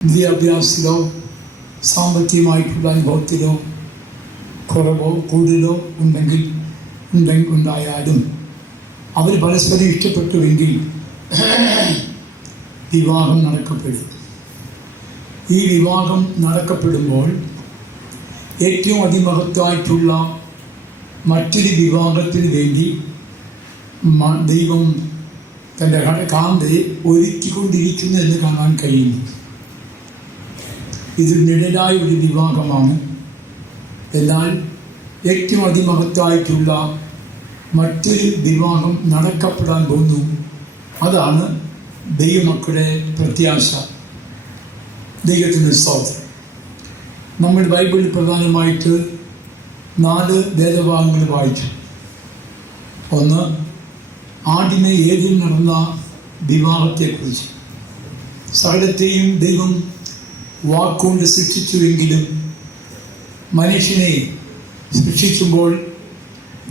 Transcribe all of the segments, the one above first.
വിദ്യാഭ്യാസത്തിലോ സാമ്പത്തികമായിട്ടുള്ള അനുഭവത്തിലോ കുറവോ കൂടുതലോ ഉണ്ടായാലും അവർ പരസ്പരം ഇഷ്ടപ്പെട്ടുവെങ്കിൽ വിവാഹം നടക്കപ്പെടും. ഈ വിവാഹം നടക്കപ്പെടുമ്പോൾ ഏറ്റവും അതിമഹത്വമായിട്ടുള്ള മറ്റൊരു വിവാഹത്തിന് വേണ്ടി ദൈവം തൻ്റെ കാന്തയെ ഒരുക്കിക്കൊണ്ടിരിക്കുന്നു എന്ന് കാണാൻ കഴിയുന്നു. ഇത് നിഴലായ ഒരു വിവാഹമാണ്. എന്നാൽ ഏറ്റവും അതിമഹത്വമായിട്ടുള്ള മറ്റൊരു വിവാഹം നടക്കപ്പെടാൻ പോകുന്നു. അതാണ് ദൈവമക്കളുടെ പ്രത്യാശ. ദൈവത്തിൻ്റെ സ്തോത്രം. നമ്മൾ ബൈബിളിൽ പ്രധാനമായിട്ട് 4 വേദഭാഗങ്ങൾ വായിച്ചു. ഒന്ന്, ആദ്യമേ ഏതിൽ നടന്ന വിവാഹത്തെക്കുറിച്ച്. സകലത്തെയും ദൈവം വാക്കുകൊണ്ട് സൃഷ്ടിച്ചുവെങ്കിലും മനുഷ്യനെ സൃഷ്ടിക്കുമ്പോൾ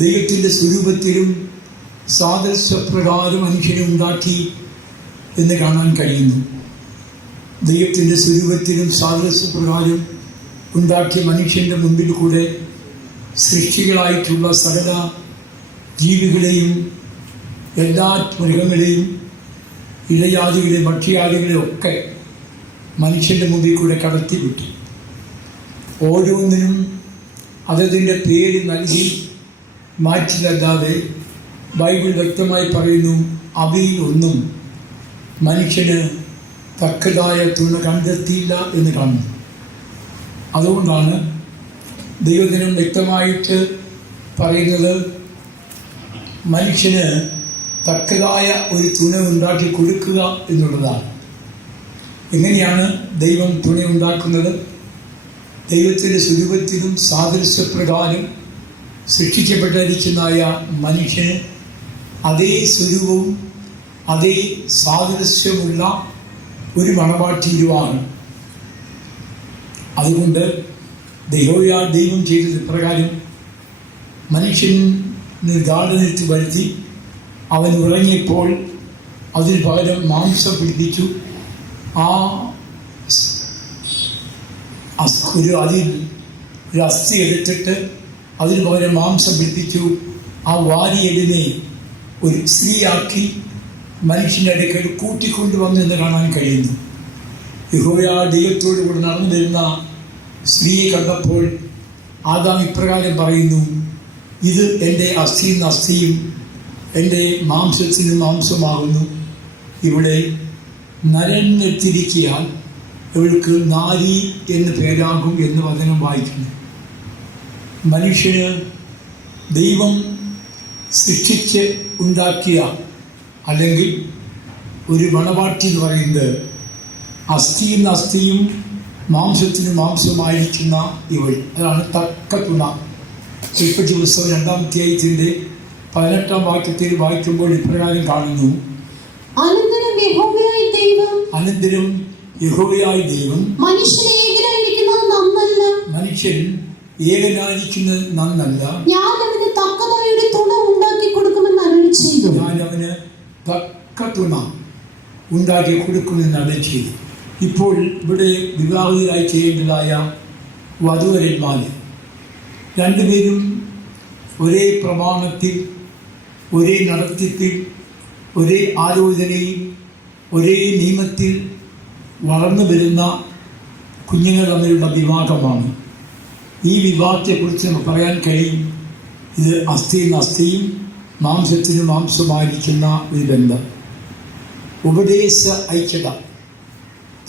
ദൈവത്തിൻ്റെ സ്വരൂപത്തിലും സാദൃശ്യപ്രകാരം മനുഷ്യനെ ഉണ്ടാക്കി എന്ന് കാണാൻ കഴിയുന്നു. ദൈവത്തിൻ്റെ സ്വരൂപത്തിലും സാദൃശ്യപ്രകാരം ഉണ്ടാക്കിയ മനുഷ്യൻ്റെ മുമ്പിൽ കൂടെ സൃഷ്ടികളായിട്ടുള്ള സകല ജീവികളെയും എല്ലാ മൃഗങ്ങളെയും ഇഴജാതികളെയും ഭക്ഷ്യജാതികളെയും ഒക്കെ മനുഷ്യൻ്റെ മുമ്പിൽ കൂടെ കടത്തിവിട്ടു. ഓരോന്നിനും അതതിൻ്റെ പേര് നൽകി മാറ്റിയതല്ലാതെ ബൈബിൾ വ്യക്തമായി പറയുന്നു, അവയിൽ ഒന്നും മനുഷ്യന് തക്കതായ തുണ കണ്ടെത്തിയില്ല എന്ന് കാണുന്നു. അതുകൊണ്ടാണ് ദൈവദിനം വ്യക്തമായിട്ട് പറയുന്നത് മനുഷ്യന് തക്കതായ ഒരു തുണ ഉണ്ടാക്കി കൊടുക്കുക എന്നുള്ളതാണ്. എങ്ങനെയാണ് ദൈവം തുണ ഉണ്ടാക്കുന്നത്? ദൈവത്തിൻ്റെ സ്വരൂപത്തിലും സാദൃശ്യപ്രകാരം സൃഷ്ടിക്കപ്പെട്ടിരിക്കുന്നതായ മനുഷ്യന് അതേ സ്വരൂപവും അതേ സാദൃശ്യമുള്ള ഒരു മണവാട്ടിയുമാണ്. അതുകൊണ്ട് ദൈവം ചെയ്തത് പ്രകാരം മനുഷ്യന് ഗാഠനിർത്തി വരുത്തി അവൻ ഉറങ്ങിയപ്പോൾ അതിന് പകരം മാംസം പിടിപ്പിച്ചു. അതിൽ ഒരു അസ്ഥി എടുത്തിട്ട് അതിന് പകരം മാംസം പിടിപ്പിച്ചു. ആ വാരിയെലിനെ ഒരു സ്ത്രീയാക്കി മനുഷ്യൻ്റെ അടുക്കൽ കൂട്ടിക്കൊണ്ടുവന്നു എന്ന് കാണാൻ കഴിയുന്നു. യഹോവ ദൈവത്തോടു കൂടെ നടന്നു വരുന്ന സ്ത്രീയെ കണ്ടപ്പോൾ ആദാം ഇപ്രകാരം പറയുന്നു, ഇത് എൻ്റെ അസ്ഥിയിൽ അസ്ഥിയും എൻ്റെ മാംസത്തിന് മാംസമാകുന്നു. ഇവിടെ നരനെത്തിരിക്കാൻ ഇവൾക്ക് നാരി എന്ന് പേരാകും എന്ന് വചനം വായിക്കുന്നു. മനുഷ്യന് ദൈവം സൃഷ്ടിച്ച് ഉണ്ടാക്കിയ അല്ലെങ്കിൽ ഒരു മണവാട്ടി എന്ന് പറയുന്നത് അസ്ഥിയും അസ്ഥിയും മാംസത്തിന് മാംസമായിരിക്കുന്ന ഇവൾ. അതാണ് തക്ക തുണ. ഉൽപ്പത്തി പുസ്തകം 2-ാം അധ്യായത്തിൻ്റെ 18-ാം വാക്യത്തിൽ വായിക്കുമ്പോൾ ഇപ്രകാരം കാണുന്നു, അനന്തരം യഹോവയായ ദൈവം മനുഷ്യൻ ഏകനായിരിക്കുന്നത് നന്നല്ല, ഞാൻ അവന് തക്ക തുണ ഉണ്ടാക്കി കൊടുക്കുമെന്ന് അരുളി ചെയ്തു. ഇപ്പോൾ ഇവിടെ വിവാഹിതരായി ചെയ്യേണ്ടതായ വധൂവരന്മാർ രണ്ടുപേരും ഒരേ പ്രമാണത്തിൽ, ഒരേ നടത്തിപ്പിൽ, ഒരേ ആലോചനയിൽ, ഒരേ നിയമത്തിൽ വളർന്നു വരുന്ന കുഞ്ഞുങ്ങൾ തമ്മിലുള്ള വിവാഹമാണ്. ഈ വിവാഹത്തെക്കുറിച്ച് നമുക്ക് പറയാൻ കഴിയും, ഇത് അസ്ഥിയും അസ്ഥിയും മാംസത്തിന് മാംസമായിരിക്കുന്ന ഒരു ബന്ധം. ഉപദേശ ഐക്യത,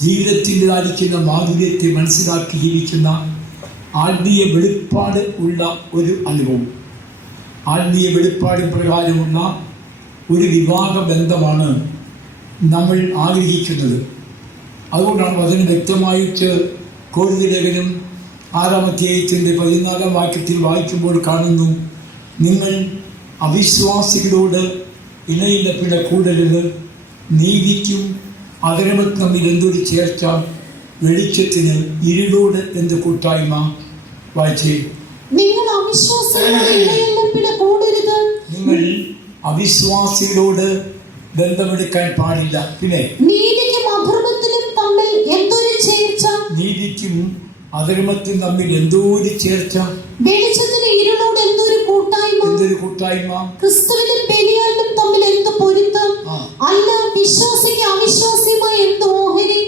ജീവിതത്തിൻ്റെതായിരിക്കുന്ന മാധുര്യത്തെ മനസ്സിലാക്കി ജീവിക്കുന്ന ആത്മീയ വെളിപ്പാട് ഉള്ള ഒരു അനുഭവം, ആത്മീയ വെളിപ്പാട് പ്രകാരമുള്ള ഒരു വിവാഹ ബന്ധമാണ് നമ്മൾ ആഗ്രഹിക്കുന്നത്. അതുകൊണ്ടാണ് വചനം വ്യക്തമായിട്ട് കോരിന്ത്യർ ലേഖനം 6-ാം അധ്യായത്തിൻ്റെ 14-ാം വാക്യത്തിൽ വായിക്കുമ്പോൾ കാണുന്നു, നിങ്ങൾ അവിശ്വാസികളോട് ഇണയില്ല കൂടരുത്, നീതിക്കും അധർമ്മത്തിനും തമ്മിൽ എന്തൊരു ചേർച്ച, വെളിച്ചത്തിന് ഇരുളോട് എന്ത് കൂട്ടായ്മ. വായിച്ചേ, നിങ്ങൾ അവിശ്വാസികളോട് ബന്ധമെടുക്കാൻ പാടില്ല. പിന്നെ നീതിക്കും അധർമ്മത്തിനും തമ്മിൽ എന്തൊരു നീതിക്കും അധർമ്മത്തിനും തമ്മിൽ എന്തോ ഒരു ചേർച്ച, വെളിച്ചത്തിന് ഇരുളോട് എന്തൊരു കൂട്ടായ്മ, ക്രിസ്തുവിനും ബലിയാലിനും തമ്മിൽ എന്ത് പൊരുത്തം, അല്ല വിശ്വാസിക്ക് അവിശ്വാസിയുമായ എന്ത് ഓഹരി,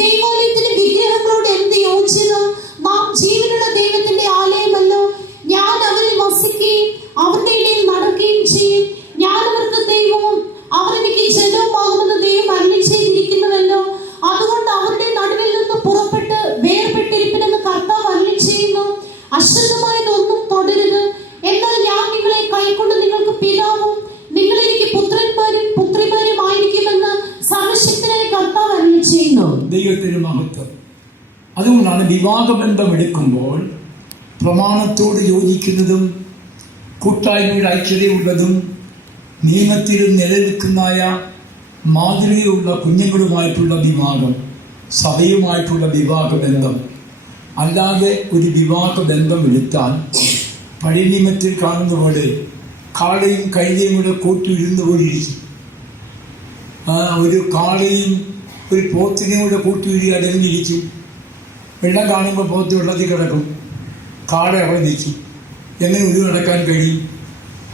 ദൈവാലയത്തിന് വിഗ്രഹങ്ങളോട് എന്ത് യോഗ്യത. നാം ജീവനുള്ള ദൈവത്തിന്റെ ആലയമല്ലോ, ഞാൻ അവരിൽ വസിക്കുകയും അവരുടെ ഇടയിൽ നടക്കുകയും ചെയ്യും. ഞാൻ അവർക്ക് ദൈവവും അവർ എനിക്ക് ജനവുമാകുമെന്ന് ദൈവം അരുളി ചെയ്തിരിക്കുന്നുവല്ലോ. അതുകൊണ്ട് അവരുടെ നടുവിൽ നിന്ന് പുറപ്പെട്ട് വേർപെട്ടിരിപ്പിനെന്ന് കർത്താവ് അരുളി ചെയ്യുന്നു. അശുദ്ധമായതൊന്നും തൊടരുത്. എന്നാൽ ഞാൻ നിങ്ങളെ കൈക്കൊണ്ട് നിങ്ങൾക്ക് പിതാവും നിങ്ങൾ എനിക്ക് പുത്രന്മാരും പുത്രിമാരും ആയിരിക്കുമെന്ന് സർവശക്തനായ കർത്താവ് അരുളി ചെയ്യുന്നു. ദൈവത്തിന് മഹത്വം. അതുകൊണ്ടാണ് വിവാഹബന്ധം എടുക്കുമ്പോൾ പ്രമാണത്തോട് യോജിക്കുന്നതും കൂട്ടായ്മയുടെ ഐക്യതയുള്ളതും നിയമത്തിലും നിലനിൽക്കുന്നതായ മാതൃകയുള്ള കുഞ്ഞുങ്ങളുമായിട്ടുള്ള വിവാഹം, സഭയുമായിട്ടുള്ള വിവാഹബന്ധം. അല്ലാതെ ഒരു വിവാഹബന്ധം എടുത്താൽ പഴയ നിയമത്തിൽ കാണുന്ന പോലെ കാളയും കൈതയും കൂടെ കൂട്ടിയിരുന്ന പോലെ ഇരിക്കും. ഒരു കാളയും ഒരു പോത്തിനെയും കൂടെ കൂട്ടിയിരി അടങ്ങിയിരിക്കും. വെള്ളം കാണുമ്പോൾ പോത്ത് വെള്ളത്തിൽ കിടക്കും, കാള അവിടെ നിൽക്കും. എങ്ങനെ ഒരു നടക്കാൻ കഴിയും?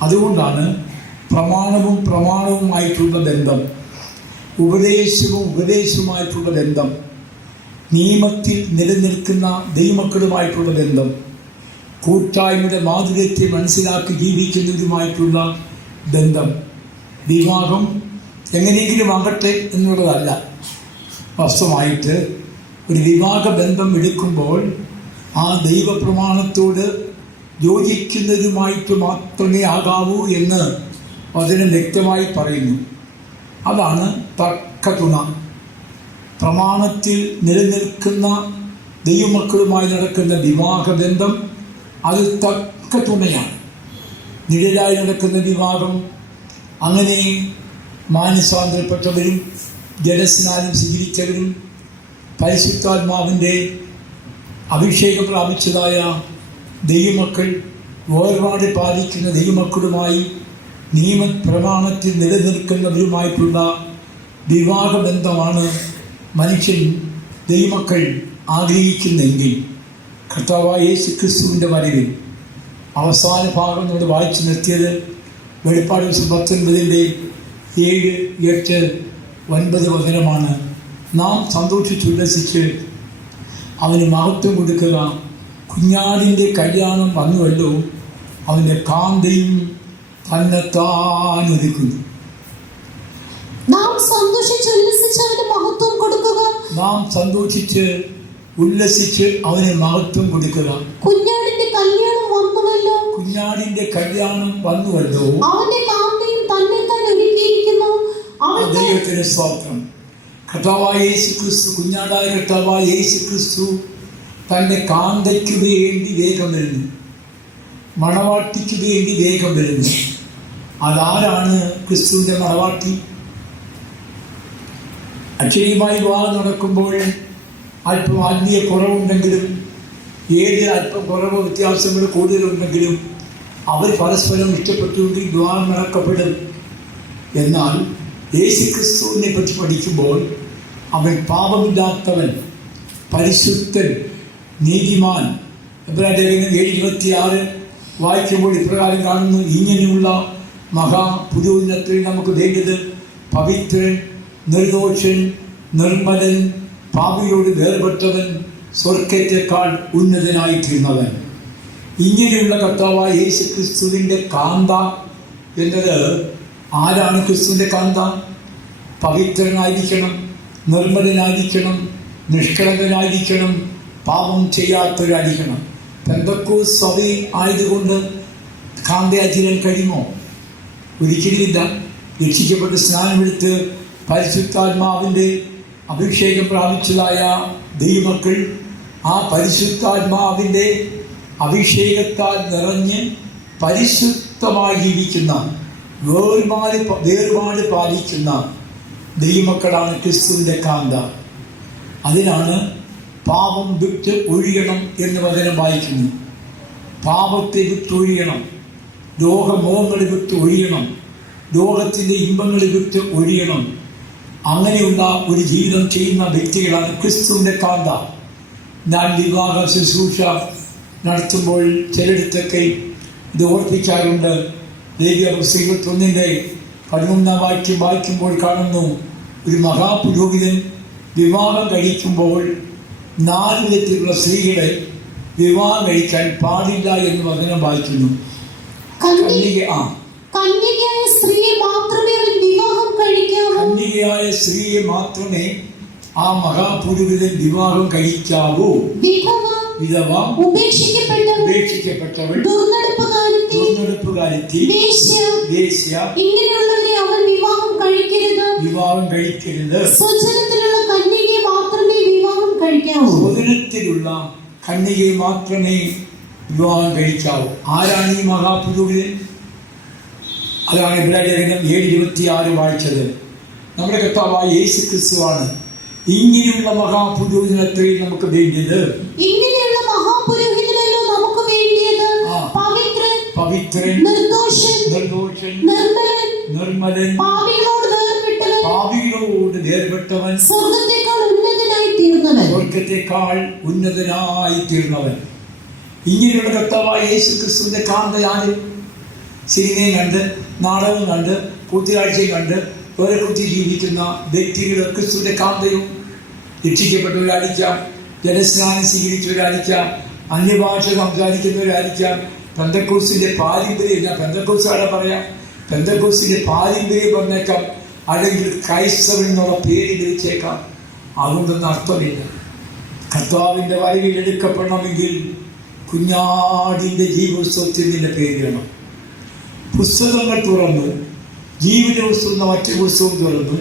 അതുകൊണ്ടാണ് പ്രമാണവുമായിട്ടുള്ള ബന്ധം, ഉപദേശവുമായിട്ടുള്ള ബന്ധം, നിയമത്തിൽ നിലനിൽക്കുന്ന ദൈവമക്കളുമായിട്ടുള്ള ബന്ധം, കൂട്ടായ്മയുടെ മാധുര്യത്തെ മനസ്സിലാക്കി ജീവിക്കുന്നവരുമായിട്ടുള്ള ബന്ധം. വിവാഹം എങ്ങനെയെങ്കിലും ആകട്ടെ എന്നുള്ളതല്ല. വാസ്തവമായിട്ട് ഒരു വിവാഹ ബന്ധം എടുക്കുമ്പോൾ ആ ദൈവപ്രമാണത്തോട് യോജിക്കുന്നതുമായിട്ട് മാത്രമേ ആകാവൂ എന്ന് വചനം വ്യക്തമായി പറയുന്നു. അതാണ് തക്ക തുണ. പ്രമാണത്തിൽ നിലനിൽക്കുന്ന ദൈവമക്കളുമായി നടക്കുന്ന വിവാഹബന്ധം അത് തക്ക തുണയാണ്. നിഴലായി നടക്കുന്ന വിവാഹം, അങ്ങനെ മാനസാന്തരപ്പെട്ടവരും ജലസ്നാനം സ്വീകരിച്ചവരും പരിശുദ്ധാത്മാവിൻ്റെ അഭിഷേകം പ്രാപിച്ചതായ ദൈവമക്കൾ വേർപാട് പാലിക്കുന്ന ദൈവമക്കളുമായി നിയമപ്രമാണത്തിൽ നിലനിൽക്കുന്നവരുമായിട്ടുള്ള വിവാഹബന്ധമാണ് മനുഷ്യൻ ദൈവമക്കൾ ആഗ്രഹിക്കുന്നെങ്കിൽ കർത്താവായ യേശുക്രിസ്തുവിൻ്റെ വരവിൽ അവസാന ഭാഗം നമ്മൾ വായിച്ചു നിർത്തിയത് വെളിപ്പാട് 19 7, 8, 9 വചനമാണ്. നാം സന്തോഷിച്ചുല്ലസിച്ച് അവന് മഹത്വം കൊടുക്കുക. കുഞ്ഞാടിൻ്റെ കല്യാണം വന്നുവല്ലോ, അവൻ്റെ കാന്തയും തന്നെത്താൻ ഒരുക്കുന്നു. നാം സന്തോഷിച്ച് ഉല്ലസിച്ച് അവന് മഹത്വം കൊടുക്കുക. കുഞ്ഞാടിന്റെ കല്യാണം വന്നുവല്ലോ, അവന്റെ കാന്തയും തന്നെത്താൻ ഒരുക്കിയിരിക്കുന്നു. ദൈവത്തിന് സ്തോത്രം. കർത്താവായ യേശുക്രിസ്തു, കുഞ്ഞാടായ കർത്താവായ യേശുക്രിസ്തു തൻ്റെ കാന്തയ്ക്ക് വേണ്ടി വേഗം വരുന്നു, മണവാട്ടിക്ക് വേണ്ടി വേഗം വരുന്നു. അതാരാണ് ക്രിസ്തുവിൻ്റെ മണവാട്ടി? അക്ഷരീയമായി വിവാഹം നടക്കുമ്പോൾ അല്പം ആത്മീയ കുറവുണ്ടെങ്കിലും, ഏത് അല്പം കുറവ് വ്യത്യാസങ്ങൾ കൂടുതലുണ്ടെങ്കിലും അവർ പരസ്പരം ഇഷ്ടപ്പെട്ടുകൊണ്ട് വിവാഹം നടക്കപ്പെടും. എന്നാൽ യേശുക്രിസ്തുവിനെ പറ്റി പഠിക്കുമ്പോൾ അവൻ പാപമില്ലാത്തവൻ, പരിശുദ്ധൻ, നീതിമാൻ. എബ്രായലേഖനം 7:26 വായിക്കുമ്പോൾ ഇപ്രകാരം കാണുന്നു: ഇങ്ങനെയുള്ള മഹാപുരോഹിതത്തിൽ നമുക്ക് വേണ്ടത് പവിത്രൻ, നിർദോഷൻ, നിർമ്മലൻ, പാപിയോട് വേർപെട്ടവൻ, സ്വർഗത്തേക്കാൾ ഉന്നതനായിത്തീർന്നവൻ. ഇങ്ങനെയുള്ള കർത്താവായ യേശു ക്രിസ്തുവിൻ്റെ കാന്ത എന്നത് ആരാണ്? ക്രിസ്തുവിൻ്റെ കാന്ത പവിത്രനായിരിക്കണം, നിർമ്മലനായിരിക്കണം, നിഷ്കളങ്കനായിരിക്കണം, പാപം ചെയ്യാത്തവരായിരിക്കണം. പെന്തക്കോസ്ത് സഭ ആയതുകൊണ്ട് കാന്തയാചരിക്കാൻ കഴിയുമോ? ഒരിക്കലുമില്ല. രക്ഷിക്കപ്പെട്ട് സ്നാനമെടുത്ത് പരിശുദ്ധാത്മാവിൻ്റെ അഭിഷേകം പ്രാപിച്ചതായ ദൈവമക്കൾ ആ പരിശുദ്ധാത്മാവിൻ്റെ അഭിഷേകത്താൽ നിറഞ്ഞ് പരിശുദ്ധമായി ജീവിക്കുന്ന, വേർപാട് പാലിക്കുന്ന ദൈവമക്കളാണ് ക്രിസ്തുവിൻ്റെ കാന്ത. അതിനാണ് പാപം വിട്ട് ഒഴിയണം എന്ന് വചനം വായിക്കുന്നു. പാപത്തെ വിട്ടൊഴിയണം, ലോകമോഹങ്ങളെ വിട്ട് ഒഴിയണം, ലോകത്തിൻ്റെ ഇമ്പങ്ങളെ വിട്ട് ഒഴിയണം. അങ്ങനെയുള്ള ഒരു ജീവിതം ചെയ്യുന്ന വ്യക്തികളാണ് ക്രിസ്തുവിൻ്റെ കാന്ത. ഞാൻ വിവാഹ ശുശ്രൂഷ നടത്തുമ്പോൾ ചിലയിടത്തൊക്കെ ഇത് ഓർപ്പിക്കാറുണ്ട്. ലേവ്യ പുസ്തകം 21-13 വാക്യം വായിക്കുമ്പോൾ കാണുന്നു, ഒരു മഹാപുരോഹിതൻ വിവാഹം കഴിക്കുമ്പോൾ 4 വിധത്തിലുള്ള സ്ത്രീകളെ വിവാഹം കഴിക്കാൻ പാടില്ല എന്ന് വചനം വായിക്കുന്നു. കന്യകയായ സ്ത്രീയെ മാത്രമേ അവൻ വിവാഹം കഴിക്കാവൂ. കന്യകയായ സ്ത്രീയെ മാത്രമേ ആ മഹാപുരോഹിതൻ വിവാഹം കഴിക്കാവൂ. വിധവ, ഉപേക്ഷിക്കപ്പെട്ടവൾ, ദുർനടപ്പുകാരത്തി, വേശ്യ, ഇങ്ങനെയുള്ളവരെ അവൻ വിവാഹം കഴിക്കരുത്. സ്വജനത്തിലുള്ള കന്യകയെ മാത്രമേ വിവാഹം കഴിക്കാവൂ. സ്വജനത്തിലുള്ള കന്യകയെ മാത്രമേ വിവാഹം കഴിക്കാവൂ. ആരാണ് ഈ മഹാപുരോഹിതൻ? അതാണ് എബ്രായലേഖനം 7:26 വായിച്ചത്. നമ്മുടെ കർത്താവായ യേശു ക്രിസ്തുവാണ്. ഇങ്ങനെയുള്ള മഹാപുരോഹിതനത്രയും നമുക്ക് വേണ്ടിയത്. ഇങ്ങനെയുള്ള മഹാപുരോഹിതനല്ലോ നമുക്ക് വേണ്ടിയത്. പവിത്രൻ, നിർദോഷൻ, നിർമ്മലൻ, പാപികളോട് വേർപെട്ടവൻ, സ്വർഗത്തെക്കാൾ ഉന്നതനായി തീർന്നവൻ. ഇങ്ങനെയുള്ള കർത്താവായ യേശു ക്രിസ്തുവിന്റെ കാന്തയാണ്. സിനിമയും കണ്ട്, നാടകവും കണ്ട്, കൂട്ടുകാഴ്ചയും കണ്ട് വേറെ കുത്തി ജീവിക്കുന്ന വ്യക്തികൾ ക്രിസ്തുവിന്റെ കാന്തയും. രക്ഷിക്കപ്പെട്ടവരായിരിക്കാം, ജലസ്നാനം സ്വീകരിച്ചവരായിരിക്കാം, അന്യഭാഷ സംസാരിക്കുന്നവരായിരിക്കാം, പെന്തക്കോസ്തിന്റെ പാരമ്പര്യം, പെന്തക്കോസ്താടെ പറയാം, പെന്തക്കോസ്തിന്റെ പാരമ്പര്യം പറഞ്ഞേക്കാം, അല്ലെങ്കിൽ ക്രൈസ്തവൻ എന്നുള്ള പേര് വിളിച്ചേക്കാം. അതുകൊണ്ടൊന്നും അർത്ഥമില്ല. കർത്താവിൻ്റെ വരവിൽ എടുക്കപ്പെടണമെങ്കിൽ കുഞ്ഞാടിൻ്റെ ജീവോത്സവത്തിൽ നിന്റെ പേര് വേണം. പുസ്തകങ്ങൾ തുറന്നു, ജീവിത പുസ്തകം മറ്റു പുസ്തകം തുറന്നു,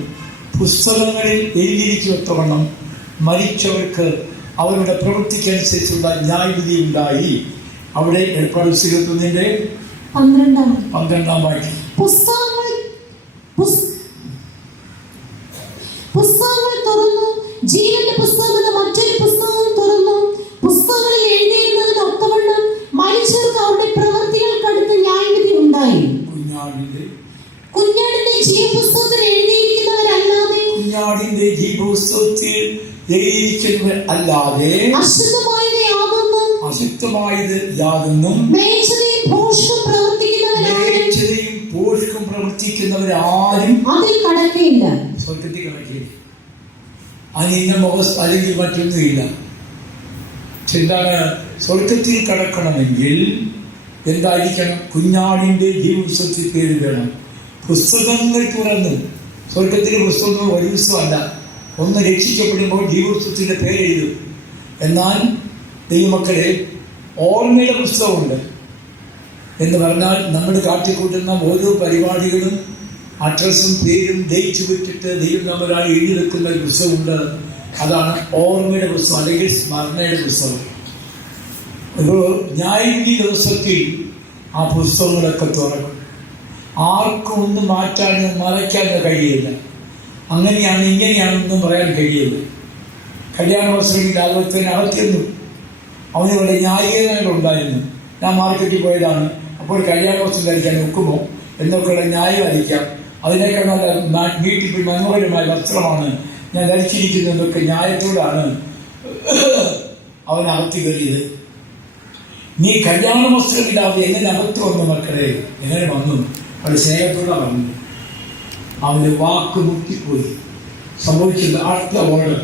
പുസ്തകങ്ങളിൽ എഴുതിയിരിക്കത്തവണ്ണം മരിച്ചവർക്ക് അവരുടെ പ്രവൃത്തിക്കനുസരിച്ചുള്ള ന്യായവിധി ഉണ്ടായി. അവിടെ ഏർപ്പാട് 21-12 വാക്യം. പുസ്തകങ്ങൾ തുറന്നു, ജീവന്റെ പുസ്തകം എന്ന മറ്റൊരു പുസ്തകം തുറന്നു. പുസ്തകങ്ങളിൽ എഴുതിയിരുന്നതിന് ഒത്തവണ്ണം മനുഷ്യർക്ക് അവരുടെ പ്രവൃത്തികൾക്കടുത്ത് ന്യായവിധി ഉണ്ടായി. കുഞ്ഞാടിന്റെ ജീവപുസ്തകത്തിൽ എഴുതിയിരിക്കുന്നവരല്ലാതെ, കുഞ്ഞാടിന്റെ ജീവപുസ്തകത്തിൽ എഴുതിയിരിക്കുന്നവർ അല്ലാതെ അശുദ്ധമായത് യാതൊന്നും മ്ലേച്ഛതയും ഭോഷ്കും പ്രവർത്തിക്കുന്നവരാരും അതിൽ കടക്കയില്ല. സ്വർഗത്തിൽ കടക്കയില്ല. അതിന് മുഖം അല്ലെങ്കിൽ മറ്റൊന്നുമില്ല. എന്താണ്? സ്വർഗത്തിൽ കടക്കണമെങ്കിൽ എന്തായിരിക്കണം? കുഞ്ഞാടിന്റെ ജീവപുസ്തകത്തിൽ പേര് വേണം. പുസ്തകങ്ങൾ തുറന്നു. സ്വർഗത്തിലെ പുസ്തകം ഒരു പുസ്തകമല്ല. ഒന്ന് രക്ഷിക്കപ്പെടുമ്പോൾ ജീവപുസ്തകത്തിന്റെ പേരെഴുതും. എന്നാൽ ദൈവമക്കളെ, ഓർമ്മയുടെ പുസ്തകമുണ്ട്. എന്ന് പറഞ്ഞാൽ നമ്മൾ കാട്ടിക്കൂട്ടുന്ന ഓരോ പരിപാടികളും അഡ്രസ്സും പേരും ഡേറ്റ് വിട്ടിട്ട് ദൈവം നമ്മളാൽ എഴുതി വെക്കുന്ന ഒരു പുസ്തകമുണ്ട്. അതാണ് ഓർമ്മയുടെ പുസ്തകം, അല്ലെങ്കിൽ സ്മരണയുടെ പുസ്തകം. ഒരു ന്യായവിധി ദിവസത്തിൽ ആ പുസ്തകങ്ങളൊക്കെ തുറക്കും. ആർക്കും ഒന്നും മാറ്റാനോ മറയ്ക്കാനോ കഴിയില്ല. അങ്ങനെയാണ് ഇങ്ങനെയാണെന്നും പറയാൻ കഴിയില്ല. കല്യാണ വസ്ത്രത്തിൽ ആലോചനകത്തിരുന്നു. അവനിവിടെ ന്യായീകരണങ്ങളുണ്ടായിരുന്നു. ഞാൻ മാർക്കറ്റിൽ പോയതാണ്, അപ്പോൾ കല്യാണ വസ്ത്രം ധരിക്കാൻ ഒക്കുമോ എന്നൊക്കെയുള്ള ന്യായമായിരിക്കാം. അതിനേക്കാൾ നല്ല വീട്ടിൽ മനോഹരമായ വസ്ത്രമാണ് ഞാൻ ധരിച്ചിരിക്കുന്നതൊക്കെ ന്യായത്തോടാണ് അവനകത്ത് കയറിയത്. നീ കല്യാണ വസ്ത്രമില്ലാതെ എങ്ങനെ അകത്ത് വന്നു മക്കളെ? എങ്ങനെ വന്നു? അത് സ്നേഹത്തോടെ വന്നു. അവന് വാക്ക് മുട്ടിപ്പോയി. സംഭവിച്ചത് അടുത്ത ഓർഡർ.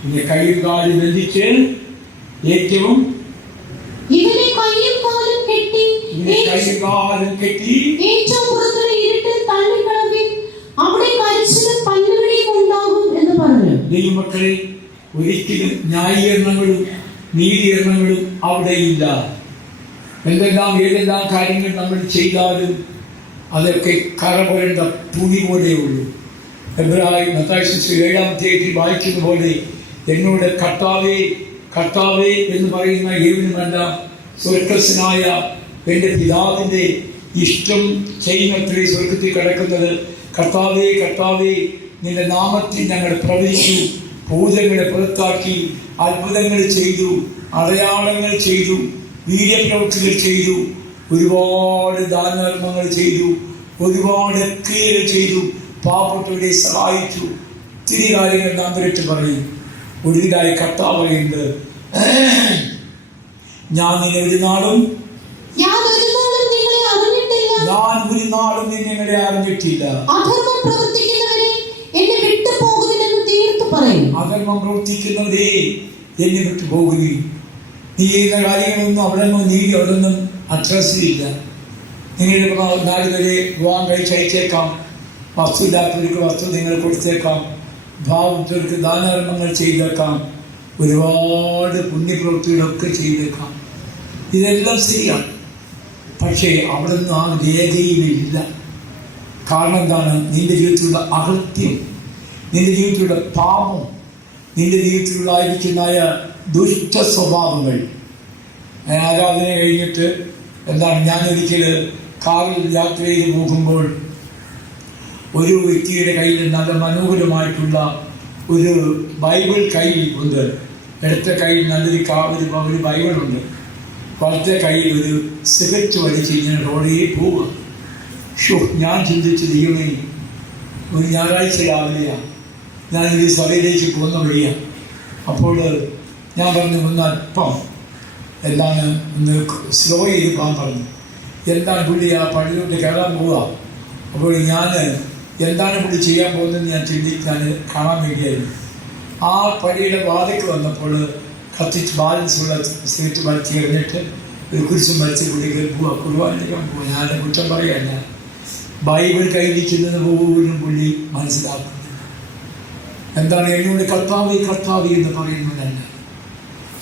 നിന്റെ കൈയും കാലും ബന്ധിച്ച് ഏറ്റവും ദൈവമക്കളെ, ഒരിക്കലും ന്യായീകരണങ്ങളും നീതീകരണങ്ങളും അവിടെയില്ല. ഏതെല്ലാം കാര്യങ്ങൾ നമ്മൾ ചെയ്താലും അതൊക്കെ കറപുരണ്ട തുണി പോലെയുള്ളൂ. മത്തായി 7-ാം വായിക്കുന്ന പോലെ എന്നോട് കർത്താവേ കർത്താവേ എന്ന് പറയുന്ന ഏവനുമെല്ലാം സ്വർഗസ്നായ എൻ്റെ പിതാവിൻ്റെ ഇഷ്ടം ചെയ്യുന്നത്രേ സ്വർഗത്തിൽ കിടക്കുന്നത്. കർത്താവേ കർത്താവേ, നിന്റെ നാമത്തിൽ ഞങ്ങൾ പ്രവചിച്ചു, ഭൂതങ്ങളെ പുറത്താക്കി, അത്ഭുതങ്ങൾ ചെയ്തു, അടയാളങ്ങൾ ചെയ്തു, വീര്യപ്രവൃത്തികൾ ചെയ്തു, ഒരുപാട് ദാനധർമ്മങ്ങൾ ചെയ്തു, ഒരുപാട് ക്രിയകൾ ചെയ്തു, പാവപ്പെട്ടവരെ സഹായിച്ചു. ഒത്തിരി കാര്യങ്ങൾ നാം വരട്ട് പറയും. ഒടുവിലായി കർത്താവ് പറയുന്നത്, ഞാൻ നിന്നെ ഒരു നാളും നിങ്ങളെ അറിഞ്ഞിട്ടില്ല. നിങ്ങളെ അറിഞ്ഞിട്ടില്ല. അധർമ്മം പ്രവർത്തിക്കുന്നവരെ എന്നെ വിട്ടു പോകുവിനെന്ന് തീർത്തു പറയും. അധർമ്മം പ്രവർത്തിക്കുന്നവരെ എന്നെ വിട്ടു പോകുവിൻ. നീ ചെയ്യുന്ന കാര്യങ്ങളൊന്നും അവിടെ നിന്നും നീതി അവിടെ നിന്നും അഡ്രസ്സില്ല. നിങ്ങളുടെ നാല് വരെ വിവാഹം കഴിച്ചയച്ചേക്കാം, വസ്തുയില്ലാത്തവർക്ക് വസ്തു നിങ്ങൾ കൊടുത്തേക്കാം, ഭാവത്തവർക്ക് ദാനകർമ്മങ്ങൾ ചെയ്തേക്കാം, ഒരുപാട് പുണ്യപ്രവൃത്തികളൊക്കെ ചെയ്തേക്കാം. ഇതെല്ലാം ശരിയാണ്. പക്ഷേ അവിടെ നിന്ന് ആ രേഖയിലില്ല. കാരണം എന്താണ്? നിന്റെ ജീവിതത്തിലുള്ള അകൃത്യം, നിന്റെ ജീവിതത്തിലുള്ള പാപം, നിന്റെ ജീവിതത്തിലുള്ളായിരിക്കുന്നതായ ദുഷ്ട സ്വഭാവങ്ങൾ. ആരാധന കഴിഞ്ഞിട്ട് എന്താണ്, ഞാനൊരിക്കൽ കാറിൽ യാത്ര ചെയ്ത് പോകുമ്പോൾ ഒരു വ്യക്തിയുടെ കയ്യിൽ നല്ല മനോഹരമായിട്ടുള്ള ഒരു ബൈബിൾ കയ്യിൽ ഉണ്ട്. ഇടത്തെ കയ്യിൽ നല്ലൊരു ഒരു ബൈബിളുണ്ട്, വലത്തെ കയ്യിൽ ഒരു സിഗരറ്റ് വലിച്ച് ഇങ്ങനെ റോഡിൽ പോവുക. ഞാൻ ചിന്തിച്ച്, ദൈവമേ, ഒരു ഞായറാഴ്ച രാവിലെയാണ്, ഞാനൊരു സഭയിലേക്ക് പോകുന്ന വഴിയാണ്. അപ്പോൾ ഞാൻ പറഞ്ഞു, ഒന്ന് അല്പം എന്താണ് ഒന്ന് സ്ലോ ചെയ്ത് പോകാൻ പറഞ്ഞു. എന്താണ് പുള്ളി ആ പള്ളിയിലോട്ട് കയറാൻ പോവുക. അപ്പോൾ ഞാൻ എന്താണ് പുള്ളി ചെയ്യാൻ പോകുന്നതെന്ന് ഞാൻ ചിന്തിക്കാൻ കാണാൻ വേണ്ടിയായിരുന്നു. ആ പള്ളിയുടെ വാതിക്ക് വന്നപ്പോൾ കത്തിച്ച് ബാലൻസുള്ള സിഗരറ്റ് വലിച്ച് കഴിഞ്ഞിട്ട് ഒരു കുരിശും വലിച്ച് പുള്ളി പോവുക, കുർബാനയിലേക്ക് പോവുക. ഞാൻ കുറ്റം പറയല്ല, ബൈബിൾ കയ്യിലിരിക്കുന്നത് പോലും പുള്ളി മനസ്സിലാക്കുന്നു. എന്താണ് എന്നോട് കർത്താവേ കർത്താവേ എന്ന് പറയുന്നതല്ല,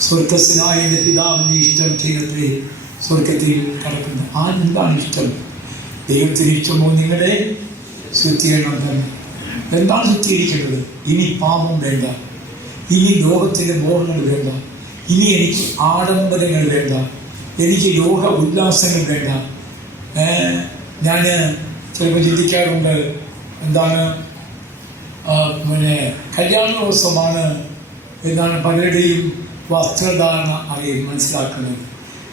സ്വർഗസ്നായ എൻ്റെ പിതാവിൻ്റെ ഇഷ്ടം ചെയ്യട്ടെ സ്വർഗത്തിൽ കിടക്കുന്നത്. എന്താണ് ഇഷ്ടം? ദൈവത്തിന് ഇഷ്ടമോ നിങ്ങളെ ശുദ്ധീകരണം തന്നെ. എന്താണ് ശുദ്ധീകരിക്കേണ്ടത്? ഇനി പാപം വേണ്ട, ഇനി ലോകത്തിൻ്റെ മോഹങ്ങൾ വേണ്ട, ഇനി എനിക്ക് ആഡംബരങ്ങൾ വേണ്ട, എനിക്ക് ലോക ഉല്ലാസങ്ങൾ വേണ്ട. ഞാൻ ചിലപ്പോൾ ചിന്തിക്കാറുണ്ട്, എന്താണ് കല്യാണ ദിവസമാണ് എന്താണ് പലരുടെയും വസ്ത്രധാരണ മനസ്സിലാക്കുന്നത്.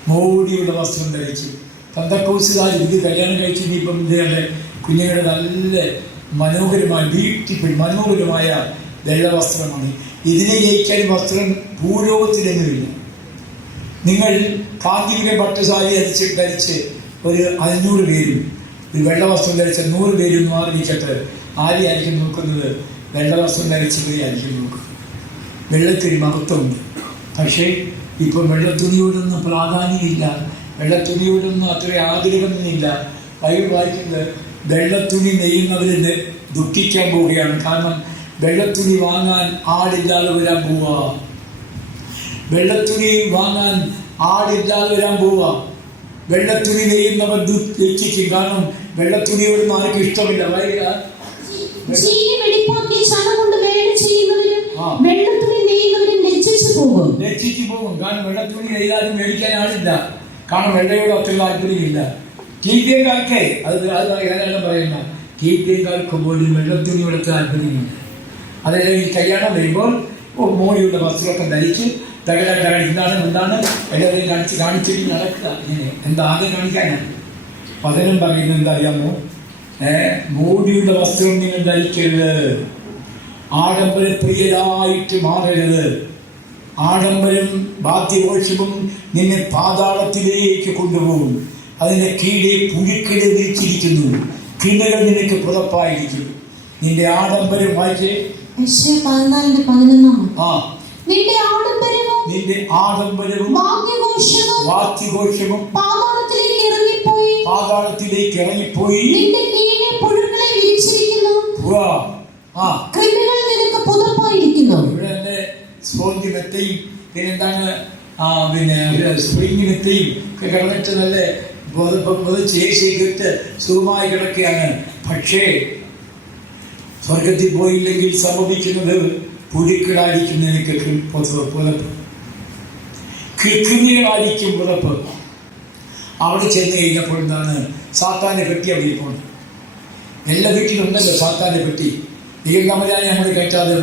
മോടിയുള്ള വസ്ത്രം ധരിച്ചു പെന്തക്കോസ്തുകാർ ഇത് കല്യാണം കഴിച്ച് ഇനിയിപ്പം ഇന്ത്യയുടെ കുഞ്ഞുങ്ങളുടെ നല്ല മനോഹരമായ വെള്ള വസ്ത്രമാണ്. ഇതിനെ ജയിക്കാൻ വസ്ത്രം ഭൂലോകത്തിലെങ്ങുമില്ല. നിങ്ങൾ കാന്തിക പട്ടുസാരി ധരിച്ച് ഒരു 500 പേരും ഒരു വെള്ള വസ്ത്രം ധരിച്ച 100 പേരും മാറിയിരിക്കട്ടെ, ആരെയായിരിക്കും നോക്കുന്നത്? വെള്ള വസ്ത്രം ധരിച്ചവരെയായിരിക്കും നോക്കുന്നത്. വെള്ളത്തിന് മഹത്വമുണ്ട്. പക്ഷേ ഇപ്പം വെള്ളത്തുണിയോടൊന്നും പ്രാധാന്യമില്ല, വെള്ളത്തുണിയോടൊന്നും അത്ര ആഗ്രഹമൊന്നുമില്ല. ബൈബിൾ വായിക്കുന്നത് വെള്ളത്തുണി നെയ്യുന്നവരെ ദുഃഖിക്കാൻ പോവുകയാണ്. കാരണം വെള്ളത്തുണി വാങ്ങാൻ ആളില്ലാതെ വരാൻ പോവുക, വെള്ളത്തുണി വാങ്ങാൻ ആളില്ലാതെ വരാൻ പോവുക. വെള്ളത്തുണി നെയ്യുന്നവർ ദുഃഖിക്കും. കാരണം വെള്ളത്തുണിയോടൊന്നും ആർക്കും ഇഷ്ടമില്ല. ലജ്ജിച്ചു പോകും. കാരണം വെള്ളത്തുണി നെയ്താലും മേടിക്കാൻ ആളില്ല. കാരണം വെള്ളയോട് അത്ര താല്പര്യമില്ല. കീർത്തിയക്കാർക്ക് അത് പറയുന്ന കീർത്തിയക്കാർക്ക് പോലും വെള്ളത്തുണിയോട് താല്പര്യമില്ല. അതായത് ഈ കല്യാണം വരുമ്പോൾ മോടിയുള്ള വസ്ത്രമൊക്കെ ധരിച്ച് എന്താണ് എല്ലാവരെയും കാണിച്ചിട്ട് നടക്കുക. ഇങ്ങനെ എന്താ ആദ്യം കാണിക്കാനാണ് പലരും പറയുന്നത്? എന്താ അറിയാമോ? മോടിയുള്ള വസ്ത്രം നിങ്ങൾ ധരിക്കരുത്, ആഡംബരപ്രിയരായിട്ട് മാറരുത്. ആഡംബരം വാദ്യഘോഷവും നിന്നെ പാതാളത്തിലേക്ക് കൊണ്ടുപോകും. അതിന്റെ കീഴെ പുഴുക്കളെ വിരിച്ചിരിക്കുന്നു, കിണകൾ നിനക്ക് പുറപ്പായിരിക്കും. നിന്റെ ആഡംബരം വായിച്ചേ, നിന്റെ ആഡംബരവും വാദ്യഘോഷവും പാതാളത്തിലേക്ക് ഇറങ്ങിപ്പോയി. ഇവിടെ എന്റെ സ്പോഞ്ച് മെത്തയും പിന്നെന്താണ് സ്പ്രിങ് മെത്തയും ഒക്കെ കിടന്നിട്ട് നല്ല ചേച്ചിട്ട് സുഖമായി കിടക്കുകയാണ്. പക്ഷേ സ്വർഗത്തിൽ പോയില്ലെങ്കിൽ സംഭവിക്കുന്നത് പുഴുക്കളായിരിക്കും. നിനക്ക് പുതപ്പ്, കൃമികളായിരിക്കും പുതപ്പ്. അവിടെ ചെന്ന് കഴിഞ്ഞപ്പോൾ എന്താണ്? സാത്താനെ പെട്ടി അവിടെ ഇരിപ്പുണ്ട്. എല്ലാ വീട്ടിലുണ്ടല്ലോ സാത്താനെ പെട്ടി. ദൈവം തമ്പുരാനെ നമ്മൾ കയറ്റാതെ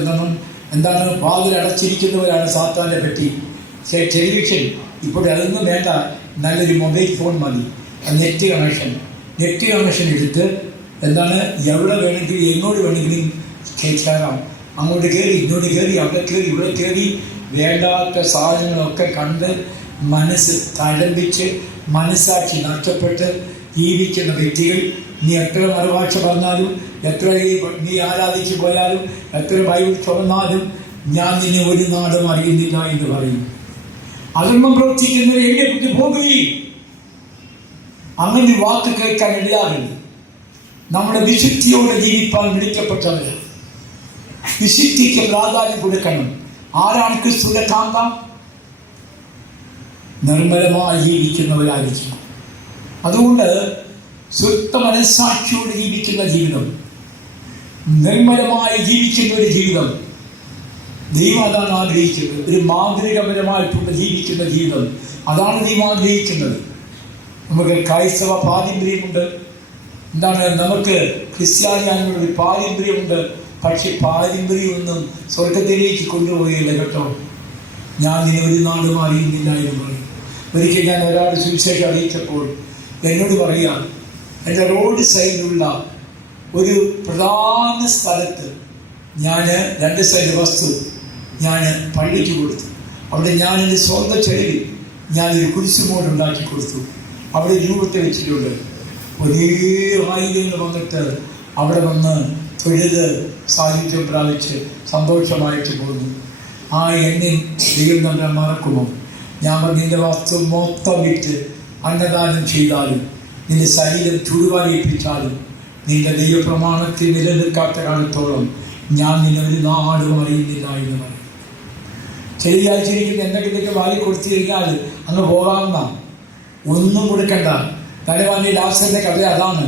എന്താണ് വാതിൽ അടച്ചിരിക്കുന്നവരാണ് സാത്താൻ്റെ പെട്ടി. ടെലിവിഷൻ ഇപ്പോൾ അതൊന്നും വേണ്ട, നല്ലൊരു മൊബൈൽ ഫോൺ മതി. നെറ്റ് കണക്ഷൻ എടുത്ത് എന്താണ് എവിടെ വേണമെങ്കിലും എങ്ങോട്ട് വേണമെങ്കിലും കയറാം. അങ്ങോട്ട് കയറി ഇങ്ങോട്ട് കയറി അവിടെ കയറി ഇവിടെ കയറി വേണ്ടാത്ത സാധനങ്ങളൊക്കെ കണ്ട് മനസ്സ് തഴമ്പിച്ച് മനസ്സാക്ഷി നഷ്ടപ്പെട്ട് ജീവിക്കുന്ന വ്യക്തികൾ, നീ എത്ര മറുഭാഷ പറഞ്ഞാലും, എത്ര നീ ആരാധിച്ചു പോയാലും, എത്ര ബൈബിൾ തുറന്നാലും ഞാൻ നിന്നെ ഒരു നാടും അറിയുന്നില്ല എന്ന് പറയും. അധർമ്മം പ്രവർത്തിക്കുന്നത് എന്നെ വിട്ടു പോകുകയും അങ്ങനെ വാക്ക് കേൾക്കാൻ ഇടയാകരുത്. നമ്മുടെ വിശുദ്ധിയോടെ ജീവിപ്പാൻ വിളിക്കപ്പെട്ടവര് വിശുദ്ധിക്ക് പ്രാധാന്യം കൊടുക്കണം. ആരാണ് ക്രിസ്തുവിന്റെ കാന്ത? നിർമ്മലമായി ജീവിക്കുന്നവരായിരിക്കണം. അതുകൊണ്ട് സ്വസ്ഥ മനസ്സാക്ഷിയോട് ജീവിക്കുന്ന ജീവിതം, നിർമ്മലമായി ജീവിക്കുന്ന ഒരു ജീവിതം ദൈവം അതാണ് ആഗ്രഹിക്കുന്നത്. ഒരു മാതൃകപരമായിട്ടുള്ള ജീവിക്കുന്ന ജീവിതം അതാണ് ദൈവം ആഗ്രഹിക്കുന്നത്. നമുക്ക് ക്രൈസ്തവ പാരമ്പര്യമുണ്ട്. എന്താണ്? നമുക്ക് ക്രിസ്ത്യാനിയാനുള്ള ഒരു പാരമ്പര്യമുണ്ട്. പക്ഷെ പാരമ്പര്യമൊന്നും സ്വർഗത്തിലേക്ക് കൊണ്ടുപോയില്ല കേട്ടോ. ഞാൻ നിന്നെ ഒരു നാടും അറിയുന്നില്ല എന്ന് പറയും. ഒരിക്കൽ ഞാൻ ഒരാളുടെ സുവിശേഷം അറിയിച്ചപ്പോൾ എന്നോട് പറയാം, എൻ്റെ റോഡ് സൈഡിലുള്ള ഒരു പ്രധാന സ്ഥലത്ത് ഞാൻ 2 സെന്റ് വസ്തു ഞാൻ പള്ളിക്ക് കൊടുത്തു. അവിടെ ഞാൻ എൻ്റെ സ്വന്തം ചെലവിൽ ഞാനൊരു കുരിശുമോട് ഉണ്ടാക്കി കൊടുത്തു. അവിടെ രൂപത്തെ വെച്ചിട്ടുണ്ട്. ഒരേ ആയിരങ്ങൾ വന്നിട്ട് അവിടെ വന്ന് തൊഴുത് സാഹിത്യം പ്രാപിച്ച് സന്തോഷമായിട്ട് പോകുന്നു. ആ എന്നെ ദൈവം തന്നെ മറക്കുമോ? ഞാൻ പറഞ്ഞ നിന്റെ വസ്തു മൊത്തം വിറ്റ് അന്നദാനം ചെയ്താലും, നിന്റെ ശരീരം ചുടുവാനേൽപ്പിച്ചാലും, നിന്റെ ദൈവപ്രമാണത്തിൽ നിലനിൽക്കാത്ത കാലത്തോളം ഞാൻ നിന്നെ ഒരു നാടും അറിയുന്നില്ല എന്ന് പറയും. ശരിയായിരിക്കുന്ന എന്തെങ്കിലുമൊക്കെ വാരി കൊടുത്തു കഴിഞ്ഞാൽ അങ്ങ് പോകാവുന്ന, ഒന്നും കൊടുക്കണ്ട. ധനവാനെ ലാസറിന്റെ കഥ അതാണ്.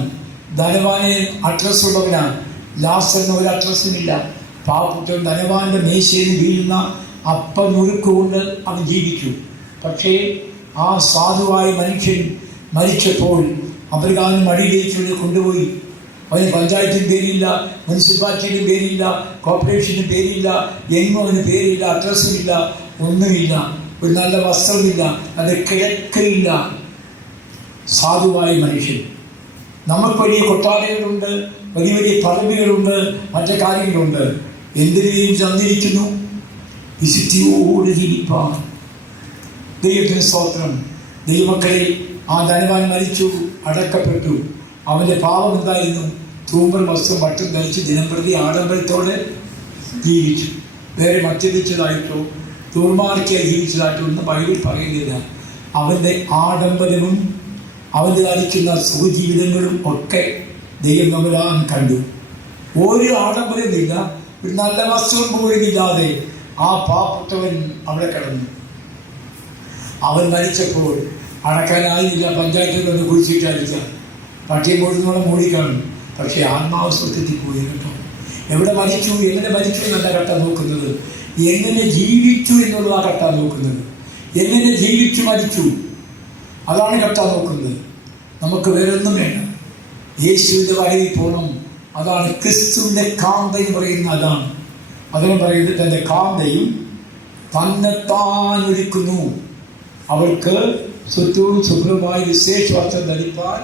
ധനവാനെ അഡ്രസ് ഉള്ളവനാണ്, ലാസറിന് ഒരു അഡ്രസ്സുമില്ല. പാവപ്പെട്ടവൻ ധനവാന്റെ മേശയിൽ വീഴുന്ന അപ്പം നുറുക്കുകൊണ്ട് അവൻ ജീവിച്ചു. പക്ഷേ ആ സാധുവായ മനുഷ്യൻ മരിച്ചപ്പോൾ അബ്രഹാമിന് മടിയിലേക്ക് കൊണ്ടുപോയി. അവന് പഞ്ചായത്തിന് പേരില്ല, മുനിസിപ്പാലിറ്റിയുടെ പേരില്ല, കോർപ്പറേഷന് പേരില്ല, എങ്ങും അവന് പേരില്ല, അഡ്രസ്സുമില്ല, ഒന്നുമില്ല, ഒരു നല്ല വസ്ത്രമില്ല, അത് കിഴക്കയില്ല. സാധുവായ മനുഷ്യൻ. നമുക്ക് വലിയ കൊട്ടാരങ്ങളുണ്ട്, വലിയ വലിയ പദവികളുണ്ട്, മറ്റു കാര്യങ്ങളുണ്ട്. എന്തിനേയും തന്നിരിക്കുന്നു? വിശുദ്ധിയോട് ജീവിപ്പാൻ. ദൈവത്തിന് സ്തോത്രം. ദൈവമക്കളെ, ആ ധനവാൻ മരിച്ചു, അടക്കപ്പെട്ടു. അവൻ്റെ പാപം എന്തായിരുന്നു? തൂമ്പൽ വസ്ത്രം പട്ടും ധരിച്ച് ദിനംപ്രതി ആഡംബരത്തോടെ ജീവിച്ചു. വേറെ മദ്യപിച്ചതായിട്ടോ ദുർമാർഗിയായി ജീവിച്ചതായിട്ടോ ഒന്നും ബൈബിൾ പറയുന്നില്ല. അവൻ്റെ ആഡംബരവും അവൻ്റെ ധരിക്കുന്ന സുഖജീവിതങ്ങളും ഒക്കെ ദൈവം തമ്പുരാൻ കണ്ടു. ഒരു ആഡംബരമില്ല, ഒരു നല്ല വസ്ത്രം പോലും ഇല്ലാതെ ആ പാവപ്പെട്ടവൻ അവിടെ കിടന്നു. അവൻ മരിച്ചപ്പോൾ അടക്കാനായില്ല. പഞ്ചായത്തിൽ ഒന്ന് കുഴിച്ചിട്ടായിരിക്കാം, പട്ടിയെ മൂടുന്നോടെ മൂടിക്കാണും. പക്ഷേ ആത്മാവ് സ്വർഗത്തിൽ പോയി കേട്ടോ. എവിടെ മരിച്ചു, എങ്ങനെ മരിച്ചു എന്നല്ല കട്ട നോക്കുന്നത്, എങ്ങനെ ജീവിച്ചു എന്നുള്ളതാ കട്ട നോക്കുന്നത്. എങ്ങനെ ജീവിച്ചു മരിച്ചു, അതാണ് കട്ട നോക്കുന്നത്. നമുക്ക് വേറൊന്നും വേണ്ട, യേശുവിൻ്റെ വരവിൽ പോകണം. അതാണ് ക്രിസ്തുവിൻ്റെ കാന്ത എന്ന് പറയുന്നത്. അതാണ് അതിനെ പറയുന്നത്. തൻ്റെ കാന്തയും തന്നെത്താൻ ഒരുക്കുന്നു. അവൾക്ക് സ്വത്വവും ശുഭ്രമായി വിശേഷ വസ്ത്രം ധരിപ്പാൻ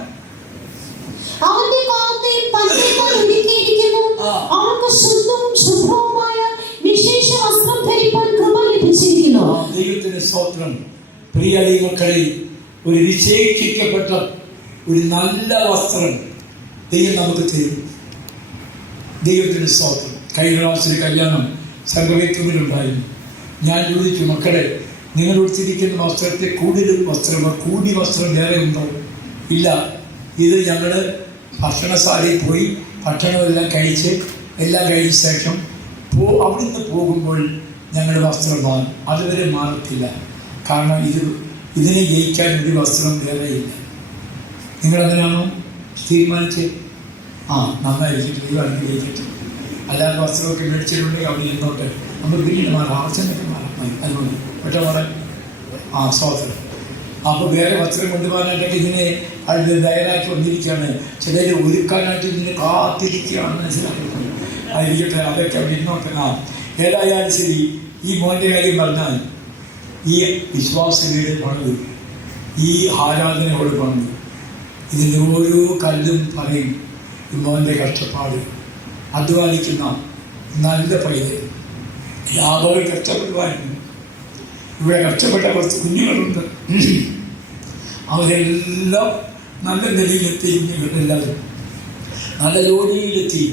അവന്റെ കാന്തയും തന്നെത്താൻ ഒരുക്കിയിരിക്കുന്നു. അവൾക്ക് ശുദ്ധവും ശുഭ്രവുമായ വിശേഷ വസ്ത്രം ധരിപ്പാൻ കൃപ ലഭിച്ചിരിക്കുന്നു. ദൈവത്തിന്റെ സ്തോത്രം. പ്രിയ ദൈവമക്കളെ, ഒരു വിശേഷിക്കപ്പെട്ട ഒരു നല്ല വസ്ത്രം ദൈവം നമുക്ക് തരും. ദൈവത്തിന്റെ സ്തോത്രം. കഴിഞ്ഞ പ്രാവശ്യം കല്യാണം സർവവേത്തുവിലുണ്ടായിരുന്നു. ഞാൻ ചോദിച്ചു, മക്കളെ, നിങ്ങൾ ഉടുത്തിരിക്കുന്ന വസ്ത്രത്തെ കൂടുതൽ വസ്ത്രം, കൂടി വസ്ത്രം വേറെ ഉണ്ടോ? ഇല്ല, ഇത് ഞങ്ങൾ ഭക്ഷണശാലയിൽ പോയി ഭക്ഷണമെല്ലാം കഴിച്ച് എല്ലാം കഴിഞ്ഞ ശേഷം അവിടുന്ന് പോകുമ്പോൾ ഞങ്ങളുടെ വസ്ത്രം മാറും. അതുവരെ മാറത്തില്ല. കാരണം ഇതിനെ ജയിക്കാൻ ഒരു വസ്ത്രം വേറെയില്ല. നിങ്ങളെങ്ങനെയാണോ തീരുമാനിച്ച്? നന്നായിരിക്കും, ദൈവം അനുഗ്രഹിക്കട്ടെ. അല്ലാതെ വസ്ത്രമൊക്കെ മേടിച്ചിട്ടുണ്ടെങ്കിൽ അവിടെ ഇരുന്നോട്ട് നമ്മൾ പിന്നീട് മാറാം, ആവശ്യമൊക്കെ മാറാം. അതുകൊണ്ട് പക്ഷേ പറയാൻ സ്വാതന്ത്ര്യം. അപ്പോൾ വേറെ വസ്ത്രം കൊണ്ടുപോകാനായിട്ടൊക്കെ ഇതിനെ അത് തയ്യാറാക്കി വന്നിരിക്കുകയാണ്. ചിലർ ഒരുക്കാനായിട്ട് ഇതിനെ കാത്തിരിക്കുകയാണ്. മനസ്സിലാക്കുന്നത് ആയിരിക്കട്ടെ, അതൊക്കെ അവിടെ ഇരുന്നോട്ടെ. ഏതായാലും ശരി, ഈ മോൻ്റെ കാര്യം പറഞ്ഞാൽ ഈ വിശ്വാസികളുടെ പണിത്, ഈ ആരാധനയോട് പണിത്, ഇതിൻ്റെ ഓരോ കല്ലും പറയും ഈ മോൻ്റെ കഷ്ടപ്പാട്. അധ്വാനിക്കുന്ന നല്ല പൈതൽ ലാഭങ്ങൾ കഷ്ടപ്പെടുവാനും ഇവിടെ കഷ്ടപ്പെട്ട കുറച്ച് കുഞ്ഞുങ്ങളുണ്ട്. അവരെല്ലാം നല്ല നിലയിലെത്തി. കുഞ്ഞുങ്ങളെല്ലാവരും നല്ല ജോലിയിലെത്തി.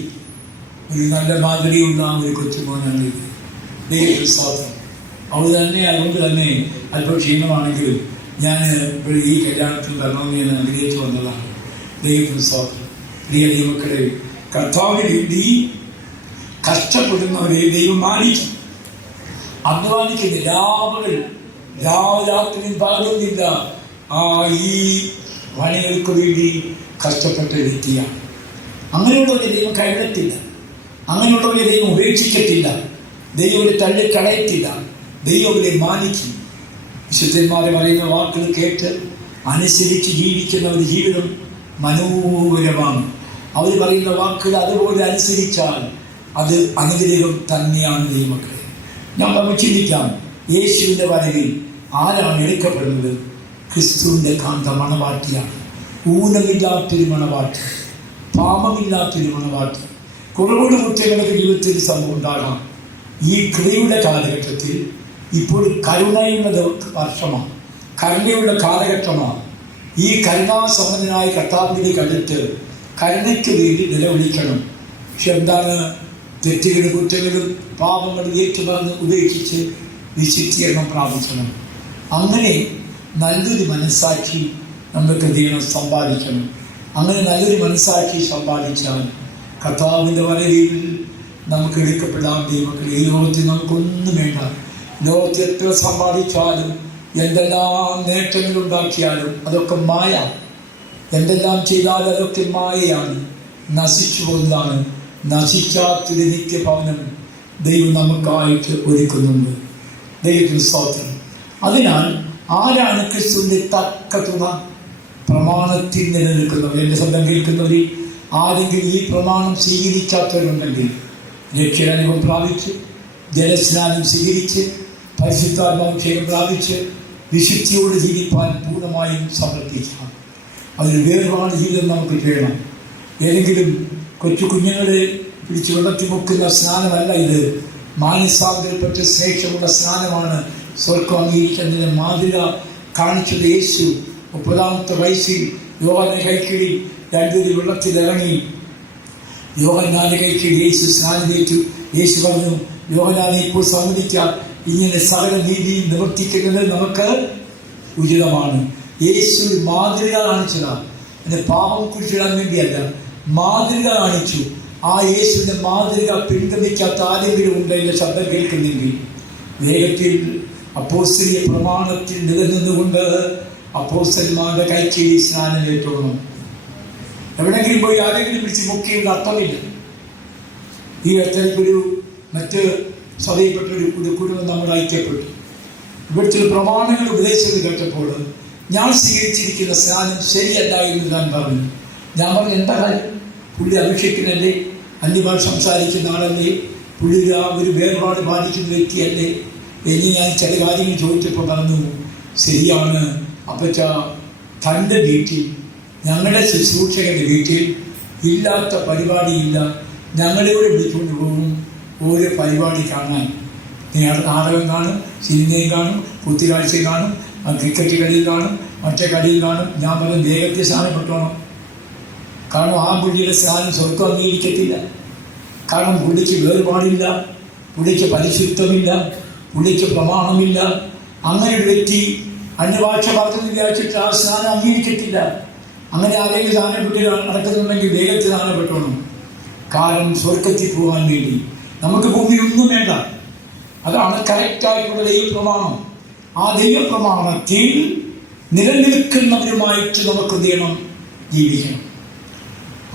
ഒരു നല്ല മാതൃകയുള്ള ഒരു കൊച്ചുമോനാണ് ഇത്. ദൈവത്തിന് സ്തോത്രം. അവൾ തന്നെ അതുകൊണ്ട് തന്നെ അല്പം ക്ഷീണമാണെങ്കിലും ഞാൻ ഇവിടെ ഈ കല്യാണത്തിൽ വരണമെന്ന് ഞാൻ ആഗ്രഹിച്ചു വന്നതാണ്. ദൈവത്തിന് സ്തോത്രം. പ്രിയ ദൈവമക്കളെ, കർത്താവിന് വേണ്ടി കഷ്ടപ്പെടുന്നവരെ ദൈവം മാനിക്കും. അധ്വാനിക്കുന്ന രാത്രിയും പകലുന്നില്ല ഈ പണികൾക്ക് വേണ്ടി കഷ്ടപ്പെട്ട വ്യക്തിയാണ്. അങ്ങനെയുള്ളവരെ ദൈവം കൈവിടത്തില്ല. അങ്ങനെയുള്ളവരെ ദൈവം ഉപേക്ഷിക്കത്തില്ല. ദൈവം അവരെ തള്ളിക്കളയത്തില്ല. ദൈവം അവരെ മാനിക്കും. വിശുദ്ധന്മാരെ പറയുന്ന വാക്കുകൾ കേട്ട് അനുസരിച്ച് ജീവിക്കുന്ന ഒരു ജീവിതം മനോഹരമാണ്. അവർ പറയുന്ന വാക്കുകൾ അതുപോലെ അനുസരിച്ചാൽ അത് അനുഗ്രഹം തന്നെയാണ് ദൈവമക്കളെ. നമ്മൾ ചിന്തിക്കാം, യേശുവിൻ്റെ വരവിൽ ആരാണ് എടുക്കപ്പെടുന്നത്? ക്രിസ്തുവിൻ്റെ കാന്ത മണവാട്ടിയാണ്. ഊനമില്ലാത്തൊരു മണവാട്ടി, പാപമില്ലാത്തൊരു മണവാട്ടി. കുറവോട് കുറ്റങ്ങളുടെ ജീവിതത്തിൽ സംഭവം ഉണ്ടാകാം. ഈ കൃപയുടെ കാലഘട്ടത്തിൽ ഇപ്പോൾ കരുണയുടെ വർഷമാണ്, കരുണയുടെ കാലഘട്ടമാണ്. ഈ കരുണാസമ്പന്നനായ കർത്താവിലേക്ക് അടുത്ത് കരുണയ്ക്ക് വേണ്ടി നിലവിളിക്കണം. പക്ഷെ എന്താണ്? തെറ്റുകളും കുറ്റങ്ങളും പാപങ്ങൾ ഏറ്റുപറഞ്ഞ് ഉപേക്ഷിച്ച് വിശുദ്ധീകരണം പ്രാപിക്കണം. അങ്ങനെ നല്ലൊരു മനസ്സാക്ഷി നമുക്ക് ദൈവം സമ്പാദിക്കണം. അങ്ങനെ നല്ലൊരു മനസ്സാക്ഷി സമ്പാദിച്ചാൽ കർത്താവിൻ്റെ വരവിൽ നമുക്ക് എടുക്കപ്പെടാൻ ദൈവമക്കൾ. ഈ ലോകത്തിൽ നമുക്കൊന്നും വേണ്ട. ലോകത്തിൽ എത്ര സമ്പാദിച്ചാലും എന്തെല്ലാം നേട്ടങ്ങൾ ഉണ്ടാക്കിയാലും അതൊക്കെ മായ. എന്തെല്ലാം ചെയ്താലും അതൊക്കെ മായയാണ്, നശിച്ചു പോകുന്നതാണ്. നശിക്കാത്തൊരു നിത്യഭവനം ദൈവം നമുക്കായിട്ട് ഒരുക്കുന്നുണ്ട്. ദൈവത്തിന് സ്തോത്രം. അതിനാൽ ആരാണ് ക്രിസ്തുവിൻ്റെ തക്ക തുണ? പ്രമാണത്തിൽ നിലനിൽക്കുന്നവർ. എൻ്റെ ശബ്ദം കേൾക്കുന്നവർ ആരെങ്കിലും ഈ പ്രമാണം സ്വീകരിക്കാത്തവരുണ്ടെങ്കിൽ, രക്ഷാനുഭവം പ്രാപിച്ച് ജലസ്നാനം സ്വീകരിച്ച് പരിശുദ്ധാത്മാഭിഷേകം പ്രാപിച്ച് വിശുദ്ധിയോട് ജീവിക്കാൻ പൂർണ്ണമായും സമർപ്പിക്കാം. അതിന് വേർപാട് ജീവിതം നമുക്ക് ചെയ്യണം. ഏതെങ്കിലും കൊച്ചു കുഞ്ഞുങ്ങളെ പിടിച്ച് വെള്ളത്തിൽ മുക്കുന്ന സ്നാനമല്ല ഇത്. മാനസാന്തരപ്പെട്ട ശേഷമുള്ള സ്നാനമാണ് സ്വർഗം അംഗീകരിക്കുന്നതിന് മാതൃക കാണിച്ചത് യേശു. 30-ാമത്തെ വയസ്സിൽ യോഹന്നാന്റെ കൈക്കീഴിൽ രണ്ടുപേര് വെള്ളത്തിലിറങ്ങി. യോഹന്നാന്റെ കൈക്കീഴിൽ യേശു സ്നാനമേറ്റു. യേശു പറഞ്ഞു, യോഹന്നാനെ ഇപ്പോൾ സമ്മതിക്കാം, ഇങ്ങനെ സകല നീതി നിവർത്തിക്കുന്നത് നമുക്ക് ഉചിതമാണ്. യേശു മാതൃക കാണിച്ചതാണ്. എൻ്റെ പാപം കുറിച്ചിടാൻ വേണ്ടിയല്ല, മാതൃക കാണിച്ചു. ആ യേശുവിൻ്റെ മാതൃക പിൻഗമിക്കാത്ത ആരെങ്കിലും ഉണ്ട് എൻ്റെ ശബ്ദം കേൾക്കുന്നെങ്കിൽ വേഗത്തിൽ അപ്പോസ്തലീയ പ്രമാണത്തിൽ നിലനിന്നുകൊണ്ട് അപ്പോസ്തലന്മാരുടെ കൈക്കീഴിൽ സ്നാനമേറ്റോണം. എവിടെയെങ്കിലും പോയി ആരെങ്കിലും പിടിച്ച് മുക്കിയുള്ള അർത്ഥമില്ല. ഈ അർത്ഥത്തിലൊരു മറ്റ് സഭയിൽപ്പെട്ടൊരു കുടുംബം നമ്മൾ ഐക്യപ്പെട്ടു. ഇവിടുത്തെ പ്രമാണങ്ങൾ ഉപദേശിച്ചത് കേട്ടപ്പോൾ ഞാൻ സ്വീകരിച്ചിരിക്കുന്ന സ്നാനം ശരിയല്ല എന്ന് ഞാൻ പറഞ്ഞു. ഞാൻ പറഞ്ഞു, എന്താ കാര്യം? പുള്ളി അഭിഷേകനല്ലേ, അന്യഭാഷ സംസാരിക്കുന്ന ആളല്ലേ, പുള്ളി ഒരു വേർപാട് പാലിക്കുന്ന വ്യക്തിയല്ലേ എന്ന് ഞാൻ ചില കാര്യങ്ങൾ ചോദിച്ചപ്പോൾ പറഞ്ഞു, ശരിയാണ് അപ്പച്ച, തൻ്റെ വീട്ടിൽ, ഞങ്ങളുടെ ശുശ്രൂഷകൻ്റെ വീട്ടിൽ ഇല്ലാത്ത പരിപാടിയില്ല. ഞങ്ങളെവിടെ വിളിച്ചുകൊണ്ട് പോകും ഓരോ പരിപാടി കാണാൻ. നാടകം കാണും, സിനിമയും കാണും, കുത്തിക്കാഴ്ചയും കാണും, ക്രിക്കറ്റ് കളിയിൽ കാണും, മറ്റേ കളിയിൽ കാണും. ഞാൻ പറഞ്ഞു, വേഗത്തിൽ സ്ഥാനപ്പെട്ടോണം. കാരണം ആ പുള്ളിയുടെ സ്ഥാനം സ്വർഗം അംഗീകരിക്കത്തില്ല. കാരണം പുള്ളിക്ക് വേർപാടില്ല, പുള്ളിക്ക് പരിശുദ്ധമില്ല, പുള്ളിക്ക് പ്രമാണമില്ല. അങ്ങനെ ഒരു വ്യക്തി അന്യഭാഷ പറഞ്ഞു വിചാരിച്ചിട്ട് ആ സ്ഥാനം അംഗീകരിക്കത്തില്ല. അങ്ങനെ ആരെങ്കിലും സ്ഥാനപ്പെട്ട് നടക്കുന്നുണ്ടെങ്കിൽ വേഗത്തിൽ സ്ഥാനപ്പെട്ടോണം. കാരണം സ്വർഗത്തിൽ പോകാൻ വേണ്ടി നമുക്ക് ഭൂമിയൊന്നും വേണ്ട. അതാണ് കറക്റ്റായിട്ടുള്ള ദൈവപ്രമാണം. ആ ദൈവപ്രമാണത്തിൽ നിലനിൽക്കുന്നവരുമായിട്ട് നമുക്ക് എന്ത് ചെയ്യണം? ജീവിക്കണം.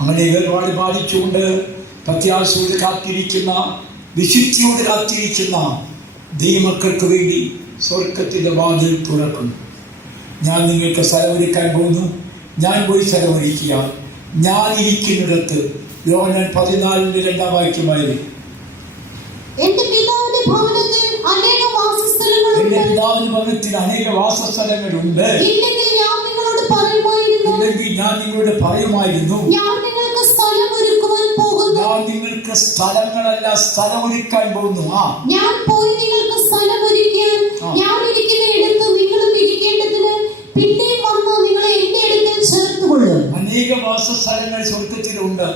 അങ്ങനെ വേർപാട് പാലിച്ചുകൊണ്ട് പ്രത്യാശയോട് കാത്തിരിക്കുന്ന, വിശുദ്ധിയോട് കാത്തിരിക്കുന്ന ദൈവമക്കൾക്ക് വേണ്ടി സ്വർഗത്തിൻ്റെ വാതിൽ തുറക്കുന്നു. ഞാൻ നിങ്ങൾക്ക് സ്ഥലമൊരുക്കാൻ പോകുന്നു. ഞാൻ പോയി സ്ഥലമൊരുക്കുക. ഞാൻ ഇരിക്കുന്നിടത്ത്. യോഹന്നാൻ 14:2 വാക്യമായത്, എന്റെ പിതാവിന്റെ ഭവനത്തിൽ അനേക വാസസ്ഥലങ്ങളുണ്ട്. ഇല്ലെങ്കിൽ ഞാൻ നിങ്ങളോട് പറയുമായിരുന്നു, ഞാൻ നിങ്ങൾക്ക് സ്ഥലം ഒരുക്കുവാൻ പോകുന്നു. ഞാൻ നിങ്ങൾക്ക് സ്ഥലങ്ങളല്ല സ്ഥലമൊരുക്കാൻ പോകുന്നു. ഞാൻ പോയി നിങ്ങൾക്ക് സ്ഥലമൊരുക്കാൻ ഞാൻ ഇരിക്കുന്ന ഇടത്ത് നിങ്ങളും ഇരിക്കേണ്ടതിന് പിന്നെയും വന്ന് നിങ്ങളെ എന്റെ അടുക്കൽ ചേർത്തുകൊള്ളും. അനേക വാസസ്ഥലങ്ങൾ സ്വർഗത്തിലുണ്ട്.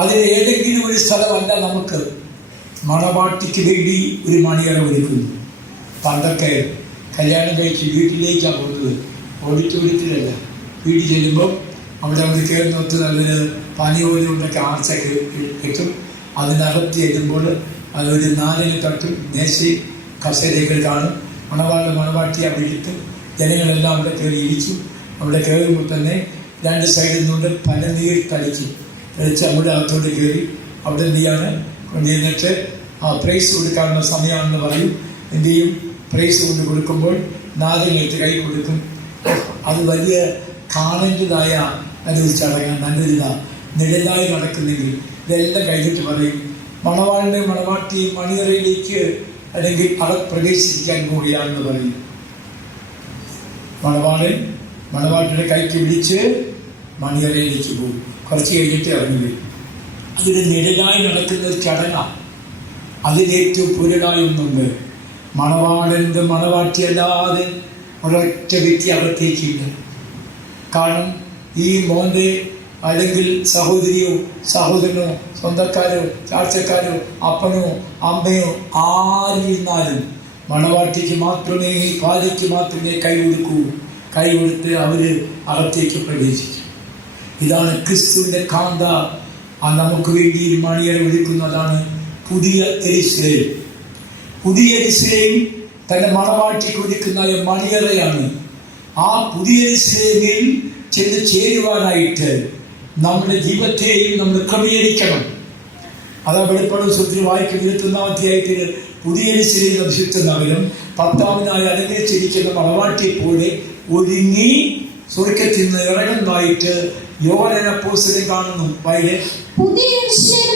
അതിൽ ഏതെങ്കിലും ഒരു സ്ഥലമല്ല നമുക്ക് മണവാട്ടിക്ക് വേണ്ടി ഒരു മണിയറ ഒരുക്കുന്നു. പണ്ടൊക്കെ കല്യാണം കഴിച്ച് വീട്ടിലേക്കാണ് പോകുന്നത്, ഓഡിറ്റോറിയത്തിലല്ല. വീട്ടിൽ ചെല്ലുമ്പോൾ അവിടെ കയറുന്നൊത്ത് നല്ലൊരു പനിയോലൊക്കെ ആർച്ചൊക്കെ കിട്ടും. അതിനകത്ത് ചെല്ലുമ്പോൾ അതൊരു നാലിന് തട്ടും മേശയും കസേരകൾ കാണും. മണവാട്ടി അവിടെ ഇട്ട് ജനങ്ങളെല്ലാം അവിടെ കയറി ഇരിക്കും. അവിടെ കയറുമ്പോൾ തന്നെ രണ്ട് സൈഡിൽ നിന്നുകൊണ്ട് പനനീർ തളിച്ച് അവിടെ അകത്തോട്ട് കയറി അവിടെ എന്ത് ചെയ്യാണ് കൊണ്ടിരുന്നിട്ട് പ്രൈസ് കൊടുക്കാനുള്ള സമയമാണെന്ന് പറയും. എന്ത് ചെയ്യും? പ്രൈസ് കൊണ്ട് കൊടുക്കുമ്പോൾ നാദങ്ങൾക്ക് കൈ കൊടുക്കും. അത് വലിയ കാണേണ്ടതായ നല്ലൊരു ചടങ്ങ്, നല്ലൊരിതാണ്. നിഴലായി നടക്കുന്നെങ്കിൽ ഇതെല്ലാം കഴിഞ്ഞിട്ട് പറയും മണവാളിനെ മണവാട്ടി മണിയറയിലേക്ക് അല്ലെങ്കിൽ പ്രവേശിക്കാൻ പോവുകയാണെന്ന് പറയും. മണവാട്ടിയുടെ കൈക്ക് പിടിച്ച് മണിയറയിലേക്ക് പോകും. കുറച്ച് കഴിഞ്ഞിട്ട് ഇറങ്ങി വരും. അതൊരു നിഴലായി നടക്കുന്ന ഒരു ചടങ്ങാണ്. അതിലേറ്റവും പൊരുളായി ഒന്നുണ്ട്. മണവാളൻ്റെ മണവാട്ടിയല്ലാതെ ഒരൊറ്റ വ്യക്തി അകത്തേക്കില്ല. കാരണം ഈ മോൻ്റെ അല്ലെങ്കിൽ സഹോദരിയോ സഹോദരനോ സ്വന്തക്കാരോ ചാർച്ചക്കാരോ അപ്പനോ അമ്മയോ ആരിരുന്നാലും മണവാട്ടിക്ക് മാത്രമേ ഭാര്യയ്ക്ക് മാത്രമേ കൈ കൊടുത്ത് അവർ അകത്തേക്ക് പ്രവേശിക്കും. ഇതാണ് ക്രിസ്തുവിൻ്റെ കാന്ത. നമുക്ക് വേണ്ടി മണിയറ ഒരുക്കുന്നതാണ് പുതിയ യെരൂശലേം. പുതിയ യെരൂശലേം തൻ്റെ മണവാട്ടിക്ക് ഒരുക്കുന്ന മണിയറയാണ്. ആ പുതിയ യെരൂശലേമിൽ ചെന്ന് ചേരുവാനായിട്ട് നമ്മുടെ ജീവിതത്തെയും നമ്മൾ ക്രമീകരിക്കണം. അതാ വെളിപ്പാട് പുസ്തകത്തിൽ വായിക്കുന്ന 21-ാം അധ്യായത്തിൽ പുതിയ യെരൂശലേം വിശുദ്ധ നഗരം ഭർത്താവിനായി അലങ്കരിച്ചിരിക്കുന്ന മണവാട്ടിയെ പോലെ ഒരുങ്ങി സ്വർഗ്ഗത്തിൽ നിന്ന് ഇറങ്ങുന്നതായിട്ട് യോഹന്നാൻ അപ്പോസ്തലൻ കാണുന്നു. പുതിയ യെരൂശലേം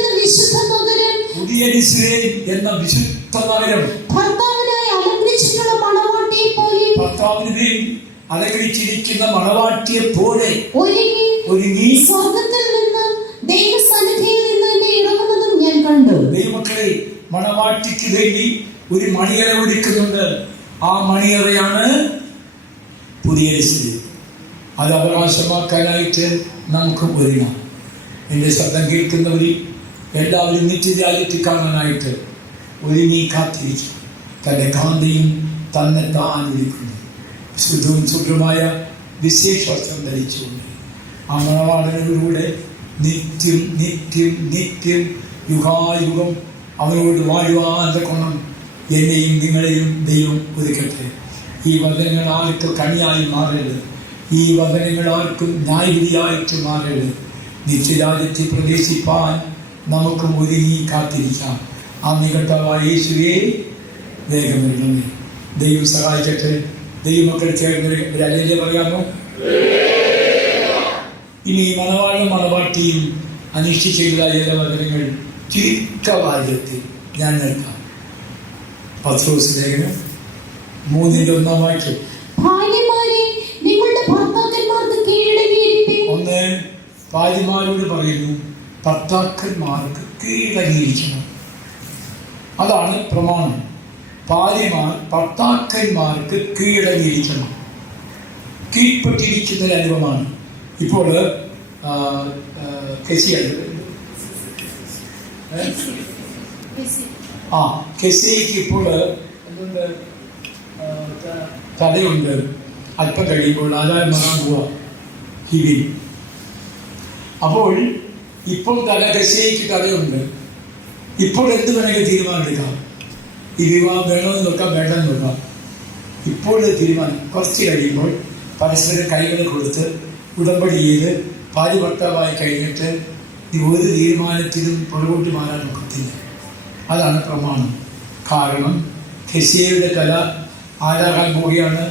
എന്ന വിശുദ്ധ നഗരം ഭർത്താവിനായി അലങ്കരിച്ചിരിക്കുന്ന മണവാട്ടിയെ പോലെ ഒരുങ്ങി സ്വർഗ്ഗത്തിൽ നിന്ന് ദൈവസന്നിധിയിൽ നിന്ന് ഇറങ്ങുന്നതും ഞാൻ കണ്ടു. ദൈവമക്കളെ, മണവാട്ടിക്ക് വേണ്ടി ഒരു മണിയറ ഒരുക്കുന്നുണ്ട്. ആ മണിയറയാണ് പുതിയ യെരൂശലേം. അത് അവകാശമാക്കാനായിട്ട് നമുക്ക് ഒരുങ്ങാം. എൻ്റെ ശബ്ദം കേൾക്കുന്നവരിൽ എല്ലാവരും നിത്യരാജ്യത്തിൽ കാണാനായിട്ട് ഒരുങ്ങി കാത്തിരിക്കും. തൻ്റെ കാന്തയും തന്നെ താൻ വിളിക്കുന്നു. ശുദ്ധവും ശുദ്ധമായ വിശേഷവസ്ത്രം ധരിച്ചുകൊണ്ട് ആ മണവാളനോടുകൂടെ നിത്യം നിത്യം നിത്യം യുഗായുഗം അവനോട് വാഴുവാൻ കൊണം എന്നെയും നിങ്ങളെയും ദൈവം ഒരുക്കട്ടെ. ഈ വചനങ്ങൾ ആർക്കും കണിയായി മാറരുത്. ഈ വചനങ്ങൾ ആർക്കും ന്യായവിധിയായിട്ട് മാറരുത്. നിത്യരാജ്യത്തിൽ പ്രവേശിപ്പാൻ നമുക്ക് ഒരുങ്ങി കാത്തിരിക്കാം. ആ നികട്ടവായ യേശുവേ വേഗം വരണമേ. ദൈവം സഹായിക്കട്ടെ. ദൈവമക്കൾ ചേർന്ന് ഒരു അല്ലേലൂയ പറയാമോ? ഇനി മണവാളും മണവാട്ടിയും അന്വേഷിച്ചുള്ള ചില വചനങ്ങൾ ചുരുക്കവാചകത്തിൽ ഞാൻ നിൽക്കാം. പത്രോസ് ലേഖനം 3:1 വാക്യം. ഒന്ന്, ഭാര്യമാരോട് പറയുന്നു ഭർത്താക്കന്മാർക്ക് കീഴടങ്ങിയിരിക്കണം. അതാണ് പ്രമാണം. ഭാര്യമാർ ഭർത്താക്കന്മാർക്ക് കീഴടങ്ങിയിരിക്കണം. കീഴ്പ്പെട്ടിരിക്കുന്ന ഒരു അനുഭവമാണ്. ഇപ്പോൾ കെസിക്ക് ഇപ്പോൾ എന്തുണ്ട്, കഥയുണ്ട്. അല്പം കഴിയുമ്പോൾ ആദായം മാറാൻ പോവാ ഹിവി. അപ്പോൾ ഇപ്പോൾ കെസിക്ക് കഥയുണ്ട്. ഇപ്പോൾ എന്ത് വേണമെങ്കിൽ തീരുമാനമെടുക്കാം. ഈ വിവാഹം വേണമെന്ന് നോക്കാം, വേണ്ടെന്ന് നോക്കാം. ഇപ്പോൾ തീരുമാനം. കുറച്ച് കഴിയുമ്പോൾ പരസ്പരം കൈകൾ കൊടുത്ത് ഉടമ്പടി ചെയ്ത് ഭാര്യ ഭർത്താവായി കഴിഞ്ഞിട്ട് ഒരു തീരുമാനത്തിലും പുറകോട്ട് മാറാൻ നോക്കത്തില്ല. അതാണ് പ്രമാണം. കാരണം കെസിയയുടെ കല ആരാകാൻ പോവുകയാണ്.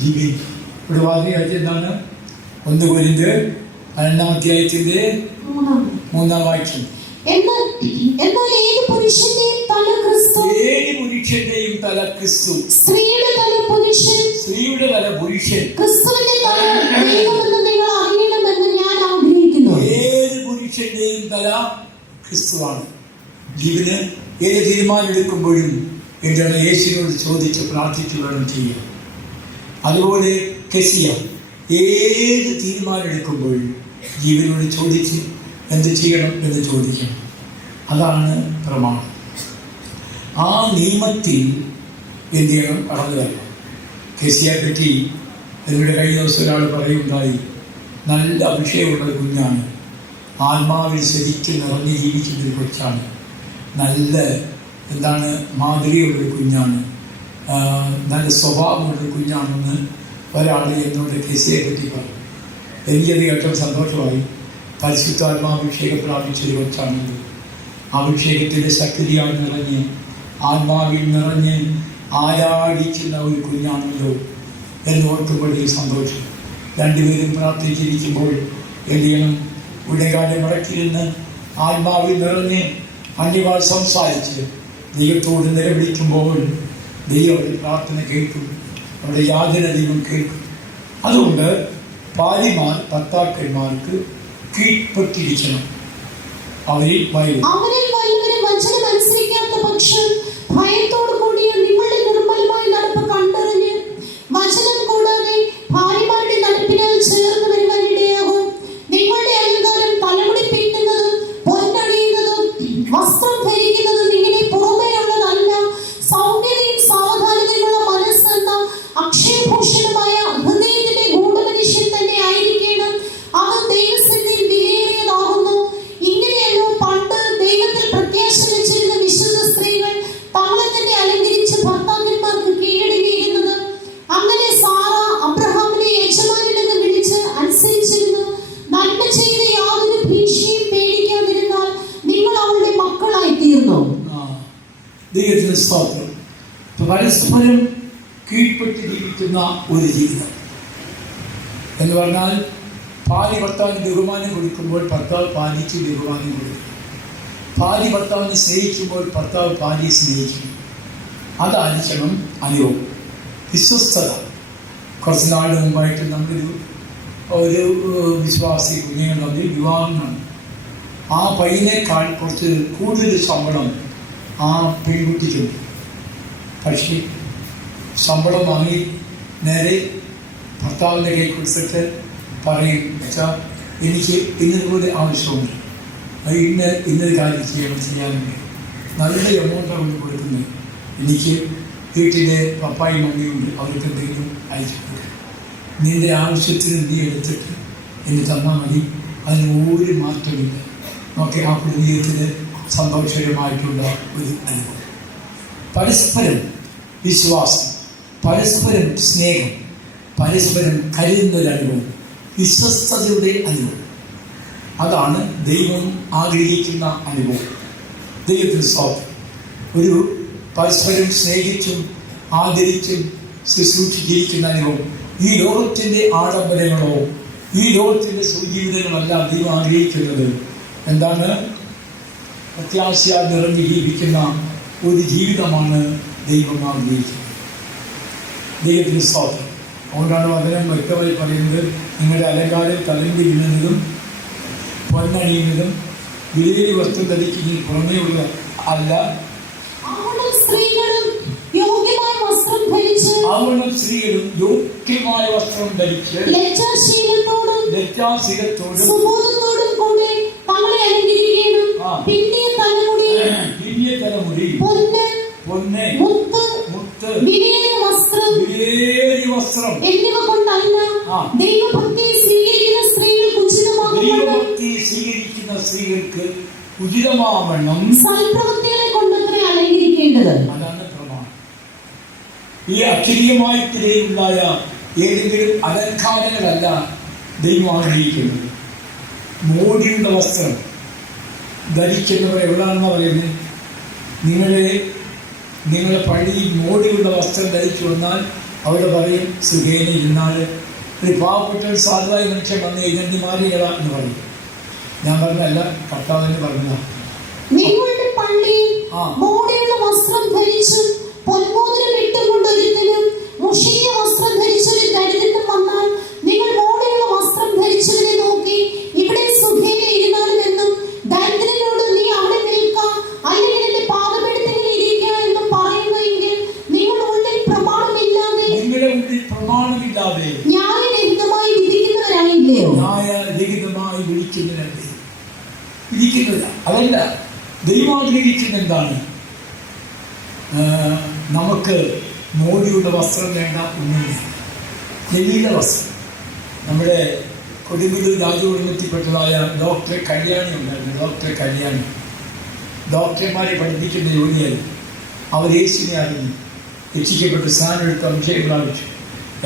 ജിബി ഇവിടെ വാദിയായിട്ട് എന്താണ്? 1 കൊരിന്ത്യർ 2-ാം അധ്യായത്തിന്റെ 3-ാം വാക്യം. എന്നാൽ ഏത് പുരുഷന്റെയും തല ക്രിസ്തു, സ്ത്രീയുടെ തല പുരുഷൻ, ക്രിസ്തുവിന്റെ തല ദൈവമെന്ന് നിങ്ങൾ അറിയണമെന്ന് ഞാൻ ആഗ്രഹിക്കുന്നു. ഏത് പുരുഷന്റെയും ക്രിസ്തുവാണ്. ജീവന് ഏത് തീരുമാനം എടുക്കുമ്പോഴും എന്താണ് യേശുവിനോട് ചോദിച്ച് പ്രാർത്ഥിച്ച് വേണം ചെയ്യാം. അതുപോലെ കെസിയ ഏത് തീരുമാനം എടുക്കുമ്പോഴും ജീവനോട് ചോദിച്ച് എന്ത് ചെയ്യണം എന്ന് ചോദിക്കണം. അതാണ് പ്രമാണം. ആ നിയമത്തിൽ എന്ത് ചെയ്യണം? കടന്നു വരണം. കെസിയെ പറ്റി എന്നോട് കഴിഞ്ഞ ദിവസം ഒരാൾ പറയുണ്ടായി, നല്ല അഭിഷേകമുള്ള കുഞ്ഞാണ്, ആത്മാവിൽ ശരിക്കും നിറഞ്ഞ് ജീവിക്കുന്നൊരു കൊച്ചാണ്, നല്ല എന്താണ് മാതൃകയുള്ളൊരു കുഞ്ഞാണ്, നല്ല സ്വഭാവമുള്ളൊരു കുഞ്ഞാണെന്ന് ഒരാൾ എന്നോട് കെസിയെ പറ്റി പറഞ്ഞു. എനിക്കത് കേട്ടപ്പോൾ സന്തോഷമായി. പരിശുദ്ധാത്മാഭിഷേകം പ്രാപിച്ചൊരു കൊച്ചാണത്. അഭിഷേകത്തിൻ്റെ ശക്തിയാൽ നിറഞ്ഞ് ആത്മാവിൽ നിറഞ്ഞ് ആരാധിക്കുന്ന ഒരു കുഞ്ഞാണല്ലോ എന്നോർക്കുമ്പോൾ സന്തോഷം. രണ്ടുപേരും പ്രാർത്ഥിച്ചിരിക്കുമ്പോൾ എന്ത് ചെയ്യണം? ഉടകാലം മുടക്കിരുന്ന് ആത്മാവിൽ നിറഞ്ഞ് അന്യഭാഷ സംസാരിച്ച് ദൈവത്തോട് നിലവിളിക്കുമ്പോൾ ദൈവം അവരുടെ പ്രാർത്ഥന കേൾക്കും, അവരുടെ യാതന ദൈവം കേൾക്കും. അതുകൊണ്ട് ഭാര്യമാർ ഭർത്താക്കന്മാർക്ക് കീഴ്പ്പെട്ടിരിക്കണം. അവരിൽ വചനം അനുസരിക്കാത്ത പക്ഷം ഭയത്തോടു കൂടിയ നിങ്ങളുടെ നിർമ്മലമായ നടപ്പ് കണ്ടറിഞ്ഞ് വചനം കൂടാതെ ഭാര്യമാരുടെ നടപ്പിനാൽ ചേർന്ന് വരുവാൻ ഇടയാകും. നിങ്ങളുടെ അലങ്കാരം തലമുടി പീട്ടുന്നതും പൊന്നണിയുന്നതും വസ്ത്രം ധരിക്കുന്നതും ഇങ്ങനെ പുറമേയുള്ളതല്ല, സൗമ്യതയും സാവധാനതയുമുള്ള മനസ്സെന്ന അക്ഷയഭൂഷണമായ ഹൃദയത്തിന്റെ ഗൂഢമനുഷ്യൻ തന്നെ ആയിരിക്കണം. അത് ദൈവസന്നിധിയിൽ വിലയേറിയതാകുന്നു. ഇങ്ങനെയല്ലോ പണ്ട് ദൈവത്തിൽ പ്രത്യാശ വെച്ചിരുന്ന വിശുദ്ധ സ്ത്രീകൾ തങ്ങളെ തന്നെ അലങ്കരിച്ച് ഭർത്താക്കന്മാർക്ക് കീഴടങ്ങിയിരുന്നത്. അങ്ങനെ സാറ അബ്രഹാമിനെ യജമാനനെന്ന് വിളിച്ച് അനുസരിച്ചിരുന്നു. നന്മ ചെയ്ത യാതൊരു ഭീഷണിയും പേടിക്കാതിരുന്നാൽ നിങ്ങൾ അവളുടെ മക്കളായി തീർന്നു. ദൈവത്തിന് സ്തോത്രം. പരസ്പരം കീഴ്പ്പെട്ട് ജീവിക്കുന്ന ഒരു ജീവിതം എന്ന് പറഞ്ഞാൽ, ഭാര്യ ഭർത്താവിന് ബഹുമാനം കൊടുക്കുമ്പോൾ ഭർത്താവ് ഭാര്യയ്ക്ക് ബഹുമാനം കൊടുക്കും. ഭാര്യ ഭർത്താവിനെ സ്നേഹിക്കുമ്പോൾ ഭർത്താവ് ഭാര്യയെ സ്നേഹിക്കും. അതായിരിക്കണം അനുഭവം. വിശ്വസ്തത. കുറച്ച് നാളിന് മുമ്പായിട്ട് ഒരു വിശ്വാസി കുഞ്ഞുങ്ങൾ തമ്മിൽ വിവാഹമാണ്. ആ പയ്യനേക്കാൾ കുറച്ച് കൂടുതൽ ശമ്പളം ആ പെൺകുട്ടിക്കുണ്ട്. പക്ഷേ ശമ്പളം വാങ്ങി നേരെ ഭർത്താവിൻ്റെ കൈ കൊടുത്തിട്ട് പറയും, വെച്ചാൽ എനിക്ക് ഇന്നതുപോലെ ആവശ്യമുണ്ട്, ഇന്നൊരു കാര്യം ചെയ്യാനുണ്ട്, നല്ല എമൗണ്ടാണ് കൊണ്ട് കൊടുക്കുന്നത്, എനിക്ക് വീട്ടിലെ പപ്പായി മമ്മിയുണ്ട്, അവർക്ക് എന്തെങ്കിലും അയച്ചു കൊടുക്കുക, നിൻ്റെ ആവശ്യത്തിന് നീ എടുത്തിട്ട് എനിക്ക് തന്നാൽ മതി, അതിന് ഒരു മാറ്റമില്ല. നമുക്ക് ആ കുടുംബത്തിൽ സന്തോഷകരമായിട്ടുള്ള ഒരു അനുഭവം. പരസ്പരം വിശ്വാസം, പരസ്പരം സ്നേഹം, പരസ്പരം കരുതുന്നൊരനുഭവം, വിശ്വസ്തതയുടെ അനുഭവം. അതാണ് ദൈവം ആഗ്രഹിക്കുന്ന അനുഭവം. ദൈവത്തിന് സ്തോത്രം. ഒരു പരസ്പരം സ്നേഹിച്ചും ആദരിച്ചും ശുശ്രൂഷിച്ചിരിക്കുന്ന അനുഭവം. ഈ ലോകത്തിൻ്റെ ആഡംബരങ്ങളോ ഈ ലോകത്തിൻ്റെ സുജീവിതങ്ങളല്ല ദൈവം ആഗ്രഹിക്കുന്നത്. എന്താണ്? പ്രത്യാശയാൽ നിറഞ്ഞ് ജീവിക്കുന്ന ഒരു ജീവിതമാണ് ദൈവം ആഗ്രഹിക്കുന്നത്. ദൈവത്തിന് സ്തോത്രം. അതുകൊണ്ടാണ് വചനം വ്യക്തമായി പറയുന്നത്, നിങ്ങളുടെ അലങ്കാരം തലമുടി വീഴുന്നതും പൊന്നണിയുന്നതും വിലയേറിയ വസ്ത്രം ധരിക്കുന്നതിന് പുറമേയുള്ള അല്ല, അതുകൊണ്ട് സ്ത്രീകളും യോഗ്യമായ വസ്ത്രം ധരിച്ച് ലജ്ജാശീലത്തോടും സുബോധത്തോടും കൂടെ തങ്ങളെ അലങ്കരിക്കണം. പിന്നിയ തലമുടി, പൊന്ന്, മുത്ത്, വിലയേറിയ വസ്ത്രം എന്നിവ കൊണ്ടല്ല, ദൈവഭക്തി സ്വീകരിക്കുന്ന സ്ത്രീകൾക്ക് ഉചിതമാവണ്ണം സൽപ്രവൃത്തികളെ കൊണ്ടത്രേ അലങ്കരിക്കേണ്ടത്. അതാണ് പ്രമാണം. ഈ അക്ഷരീയമായിട്ടുണ്ടായ ഏതെങ്കിലും അലങ്കാരങ്ങളല്ല ദൈവം ആഗ്രഹിക്കുന്നത്. മോടിയുള്ള വസ്ത്രം ധരിക്കുന്നവർ എവിടാണെന്ന് പറയുന്നത്? നിങ്ങളെ പള്ളിയിൽ മോടിയുള്ള വസ്ത്രം ധരിച്ചു വന്നാൽ അവിടെ പറയും, സുഖേന ഇരുന്നാൽ ഒരു പാവപ്പെട്ട സാധുവായി മനുഷ്യൻ വന്ന് എഴുതി മാറിയതാ എന്ന് പറയും. ഞാൻ പറഞ്ഞല്ല, കർത്താവിന് പറഞ്ഞതാ. നിങ്ങളുടെ പള്ളിയിൽ മോടിയുള്ള വസ്ത്രം ധരിച്ചും പൊന്മോതിരം ഇട്ടുകൊണ്ടൊരുത്തനും മുഷിഞ്ഞ വസ്ത്രം ധരിച്ചൊരു ദരിദ്രനും വന്നാൽ നിങ്ങൾ മോടിയുള്ള വസ്ത്രം ധരിച്ചവരെ നോക്കി ഇവിടെ സുഖേന ഇരുന്നാലും എന്നും ദരിദ്രനോട് നീ അവിടെ പ്രമാണമില്ലാതെ ന്യായരഹിതമായി വിധിക്കുന്നവരായില്ലയോ? ന്യായരഹിതമായി വിധിക്കുന്നവരല്ലേ? വിധിക്കുന്നില്ല. അതല്ല, ദൈവം ആഗ്രഹിക്കുന്ന എന്താണ്? നമുക്ക് മോടിയുള്ള വസ്ത്രം വേണ്ട, ഒന്നുമില്ല. നെല്ലിയുടെ വസ്ത്രം. നമ്മുടെ കൊടുങ്ങല്ലൂർ രാജകുടുംബത്തിൽപ്പെട്ടതായ ഡോക്ടർ കല്യാണി ഉണ്ടായിരുന്നു. ഡോക്ടർ കല്യാണി ഡോക്ടർമാരെ പഠിപ്പിക്കുന്ന ജോലിയായി. അവർ യേശുവിനെ അറിഞ്ഞു, രക്ഷിക്കപ്പെട്ട് സ്ഥാനമെടുത്ത് അഭിഷേകം പ്രാപിച്ചു.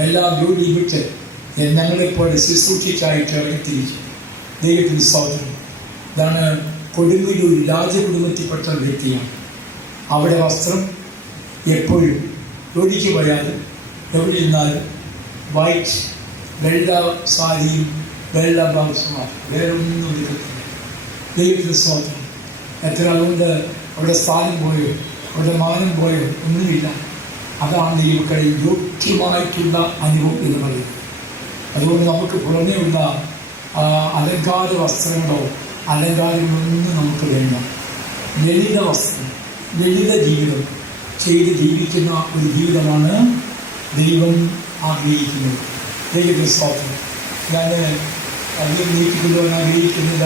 എല്ലാം ജോലി വിട്ട് ഞങ്ങളെപ്പോലെ ശുശ്രൂഷിച്ചായിട്ട് ഇറങ്ങിത്തിരിച്ചു. ദൈവത്തിന് സ്തോത്രം. ഇതാണ് കൊടുങ്ങല്ലൂർ രാജകുടുംബത്തിൽപ്പെട്ട ഒരു വ്യക്തിയാണ്. അവിടെ വസ്ത്രം എപ്പോഴും ജോലിക്ക് പോയാലും എവിടെ ഇരുന്നാലും വൈറ്റ് വെള്ള സാരിയും വെള്ള ബ്ലൗസുമാണ്, വേറെ ഒന്നും എടുക്കത്തില്ല. ദൈവത്തിന് സ്തോത്രം. എത്ര അതുകൊണ്ട് അവിടെ സ്ഥാനം പോയോ, അവിടെ മാനം പോയോ ഒന്നുമില്ല. അതാണ് ദൈവക്കടയിൽ യോഗ്യമായിട്ടുള്ള അനുഭവം എന്ന് പറയുന്നത്. അതുകൊണ്ട് നമുക്ക് പുറമേയുള്ള അലങ്കാര വസ്ത്രങ്ങളോ അലങ്കാരങ്ങളൊന്നും നമുക്ക് വേണ്ട. ലളിത വസ്ത്രം, ലളിത ജീവിതം ചെയ്ത് ജീവിക്കുന്ന ഒരു ജീവിതമാണ് ദൈവം ആഗ്രഹിക്കുന്നത്. ദൈവത്തിന് സ്തോത്രം. ഞാൻ അധികം നീക്കിക്കൊണ്ടുപോകാൻ ആഗ്രഹിക്കുന്നില്ല.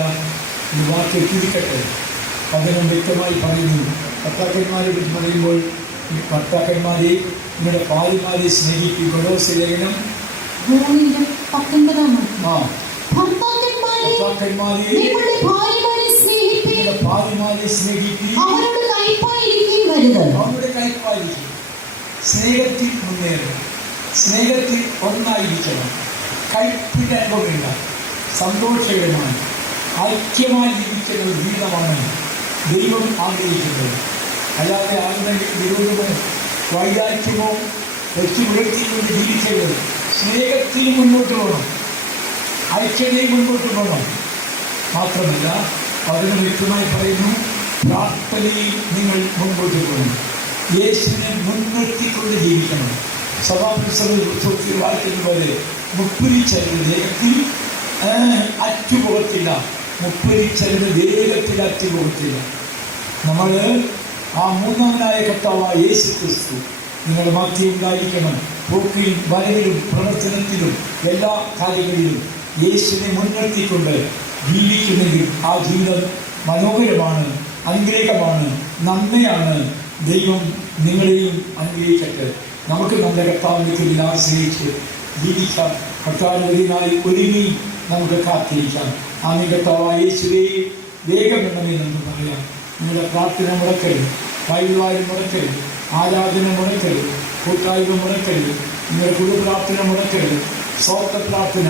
ഒരു വാക്ക് ചുരുക്കട്ടെ. വചനം വ്യക്തമായി പറയുന്നു. ഭർത്താക്കന്മാരെ കുറിച്ച് പറയുമ്പോൾ, ഭർത്താക്കന്മാരെ നിങ്ങളുടെ ഭാര്യമാരെ സ്നേഹിക്കും. കൊലോസ്യ ലേഖനം 3:19. ഭർത്താക്കന്മാരെ നിങ്ങളുടെ ഭാര്യമാരെ സ്നേഹിപ്പിൻ, അവരുടെ കൈപ്പായിരിക്കുകയും വരുത്. അവരുടെ കൈപ്പായിരിക്കും. സ്നേഹത്തിൽ മുന്നേറുക, സ്നേഹത്തിൽ ഒന്നായിരിക്കണം. കൈപ്പിൻ്റെ അനുഭവമില്ല. സന്തോഷകരമായി ഐക്യമായി ജീവിക്കുന്ന ഒരു ജീവിതമാണ് ദൈവം ആഗ്രഹിക്കുന്നത്. അല്ലാതെ ആരുടെ വിരോധമോ വൈരാഗ്യമോ വെച്ച് പുലർത്തിക്കൊണ്ട് ജീവിച്ചത്. സ്നേഹത്തിൽ മുന്നോട്ട് പോകണം, ഐക്യതയിൽ മുന്നോട്ട് പോകണം. മാത്രമല്ല അതിന് വ്യക്തമായി പറയുന്നു, പ്രാർത്ഥനയിൽ നിങ്ങൾ മുൻപോട്ട് പോകണം. യേശുവിനെ മുൻനിർത്തിക്കൊണ്ട് ജീവിക്കണം. സഭാപുസ്തകത്തിൽ വായിക്കുന്ന പോലെ മുപ്പുരിച്ചലിന് വേഗത്തിൽ അറ്റുപോകത്തില്ല. മുപ്പുരിച്ചലിന് വേഗത്തിൽ അറ്റുപോകത്തില്ല. നമ്മൾ ആ മൂന്നാമനായ കർത്താവായ യേശു ക്രിസ്തു നിങ്ങളുടെ മധ്യം ഉണ്ടായിരിക്കണം. പോക്കിലും വരവിലും പ്രവർത്തനത്തിലും എല്ലാ കാര്യങ്ങളിലും യേശുവിനെ മുൻനിർത്തിക്കൊണ്ട് ജീവിക്കുന്നെങ്കിൽ ആ ജീവിതം മനോഹരമാണ്, അനുഗ്രഹമാണ്, നന്മയാണ്. ദൈവം നിങ്ങളെയും അനുഗ്രഹിക്കട്ടെ. നമുക്ക് നമ്മുടെ കർത്താവിൻ്റെ കീഴിൽ ആശ്രയിച്ച് ജീവിക്കാം. കർത്താവിനായി ഒരുങ്ങി നമുക്ക് കാത്തിരിക്കാം. ആമേൻ. കർത്താവായ യേശുവേ, വേഗം വേണമെന്ന് നമുക്ക് പറയാം. നിങ്ങളുടെ പ്രാർത്ഥന മുടക്കരുത്, ബൈബിൾ വായന മുടക്കരുത്, ആരാധന മുടക്കരുത്, കൂട്ടായ്മ മുടക്കരുത്, നിങ്ങളുടെ കുടുംബപ്രാർത്ഥന മുടക്കരുത്. സ്വസ്ഥ പ്രാർത്ഥന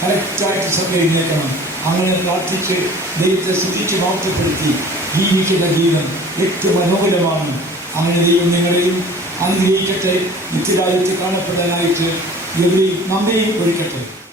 കറക്റ്റായിട്ട് സമയം. അങ്ങനെ പ്രാർത്ഥിച്ച് ദൈവത്തെ സ്തുതിച്ച് മഹത്വപ്പെടുത്തി ജീവിക്കുന്ന ജീവിതം ഏറ്റവും മനോഹരമാണ്. അങ്ങനെ ദൈവം നിങ്ങളെയും അനുഗ്രഹിക്കട്ടെ. നിത്യരാജ്യത്ത് കാണപ്പെടാനായിട്ട് നമ്മെയും ഒരുക്കട്ടെ.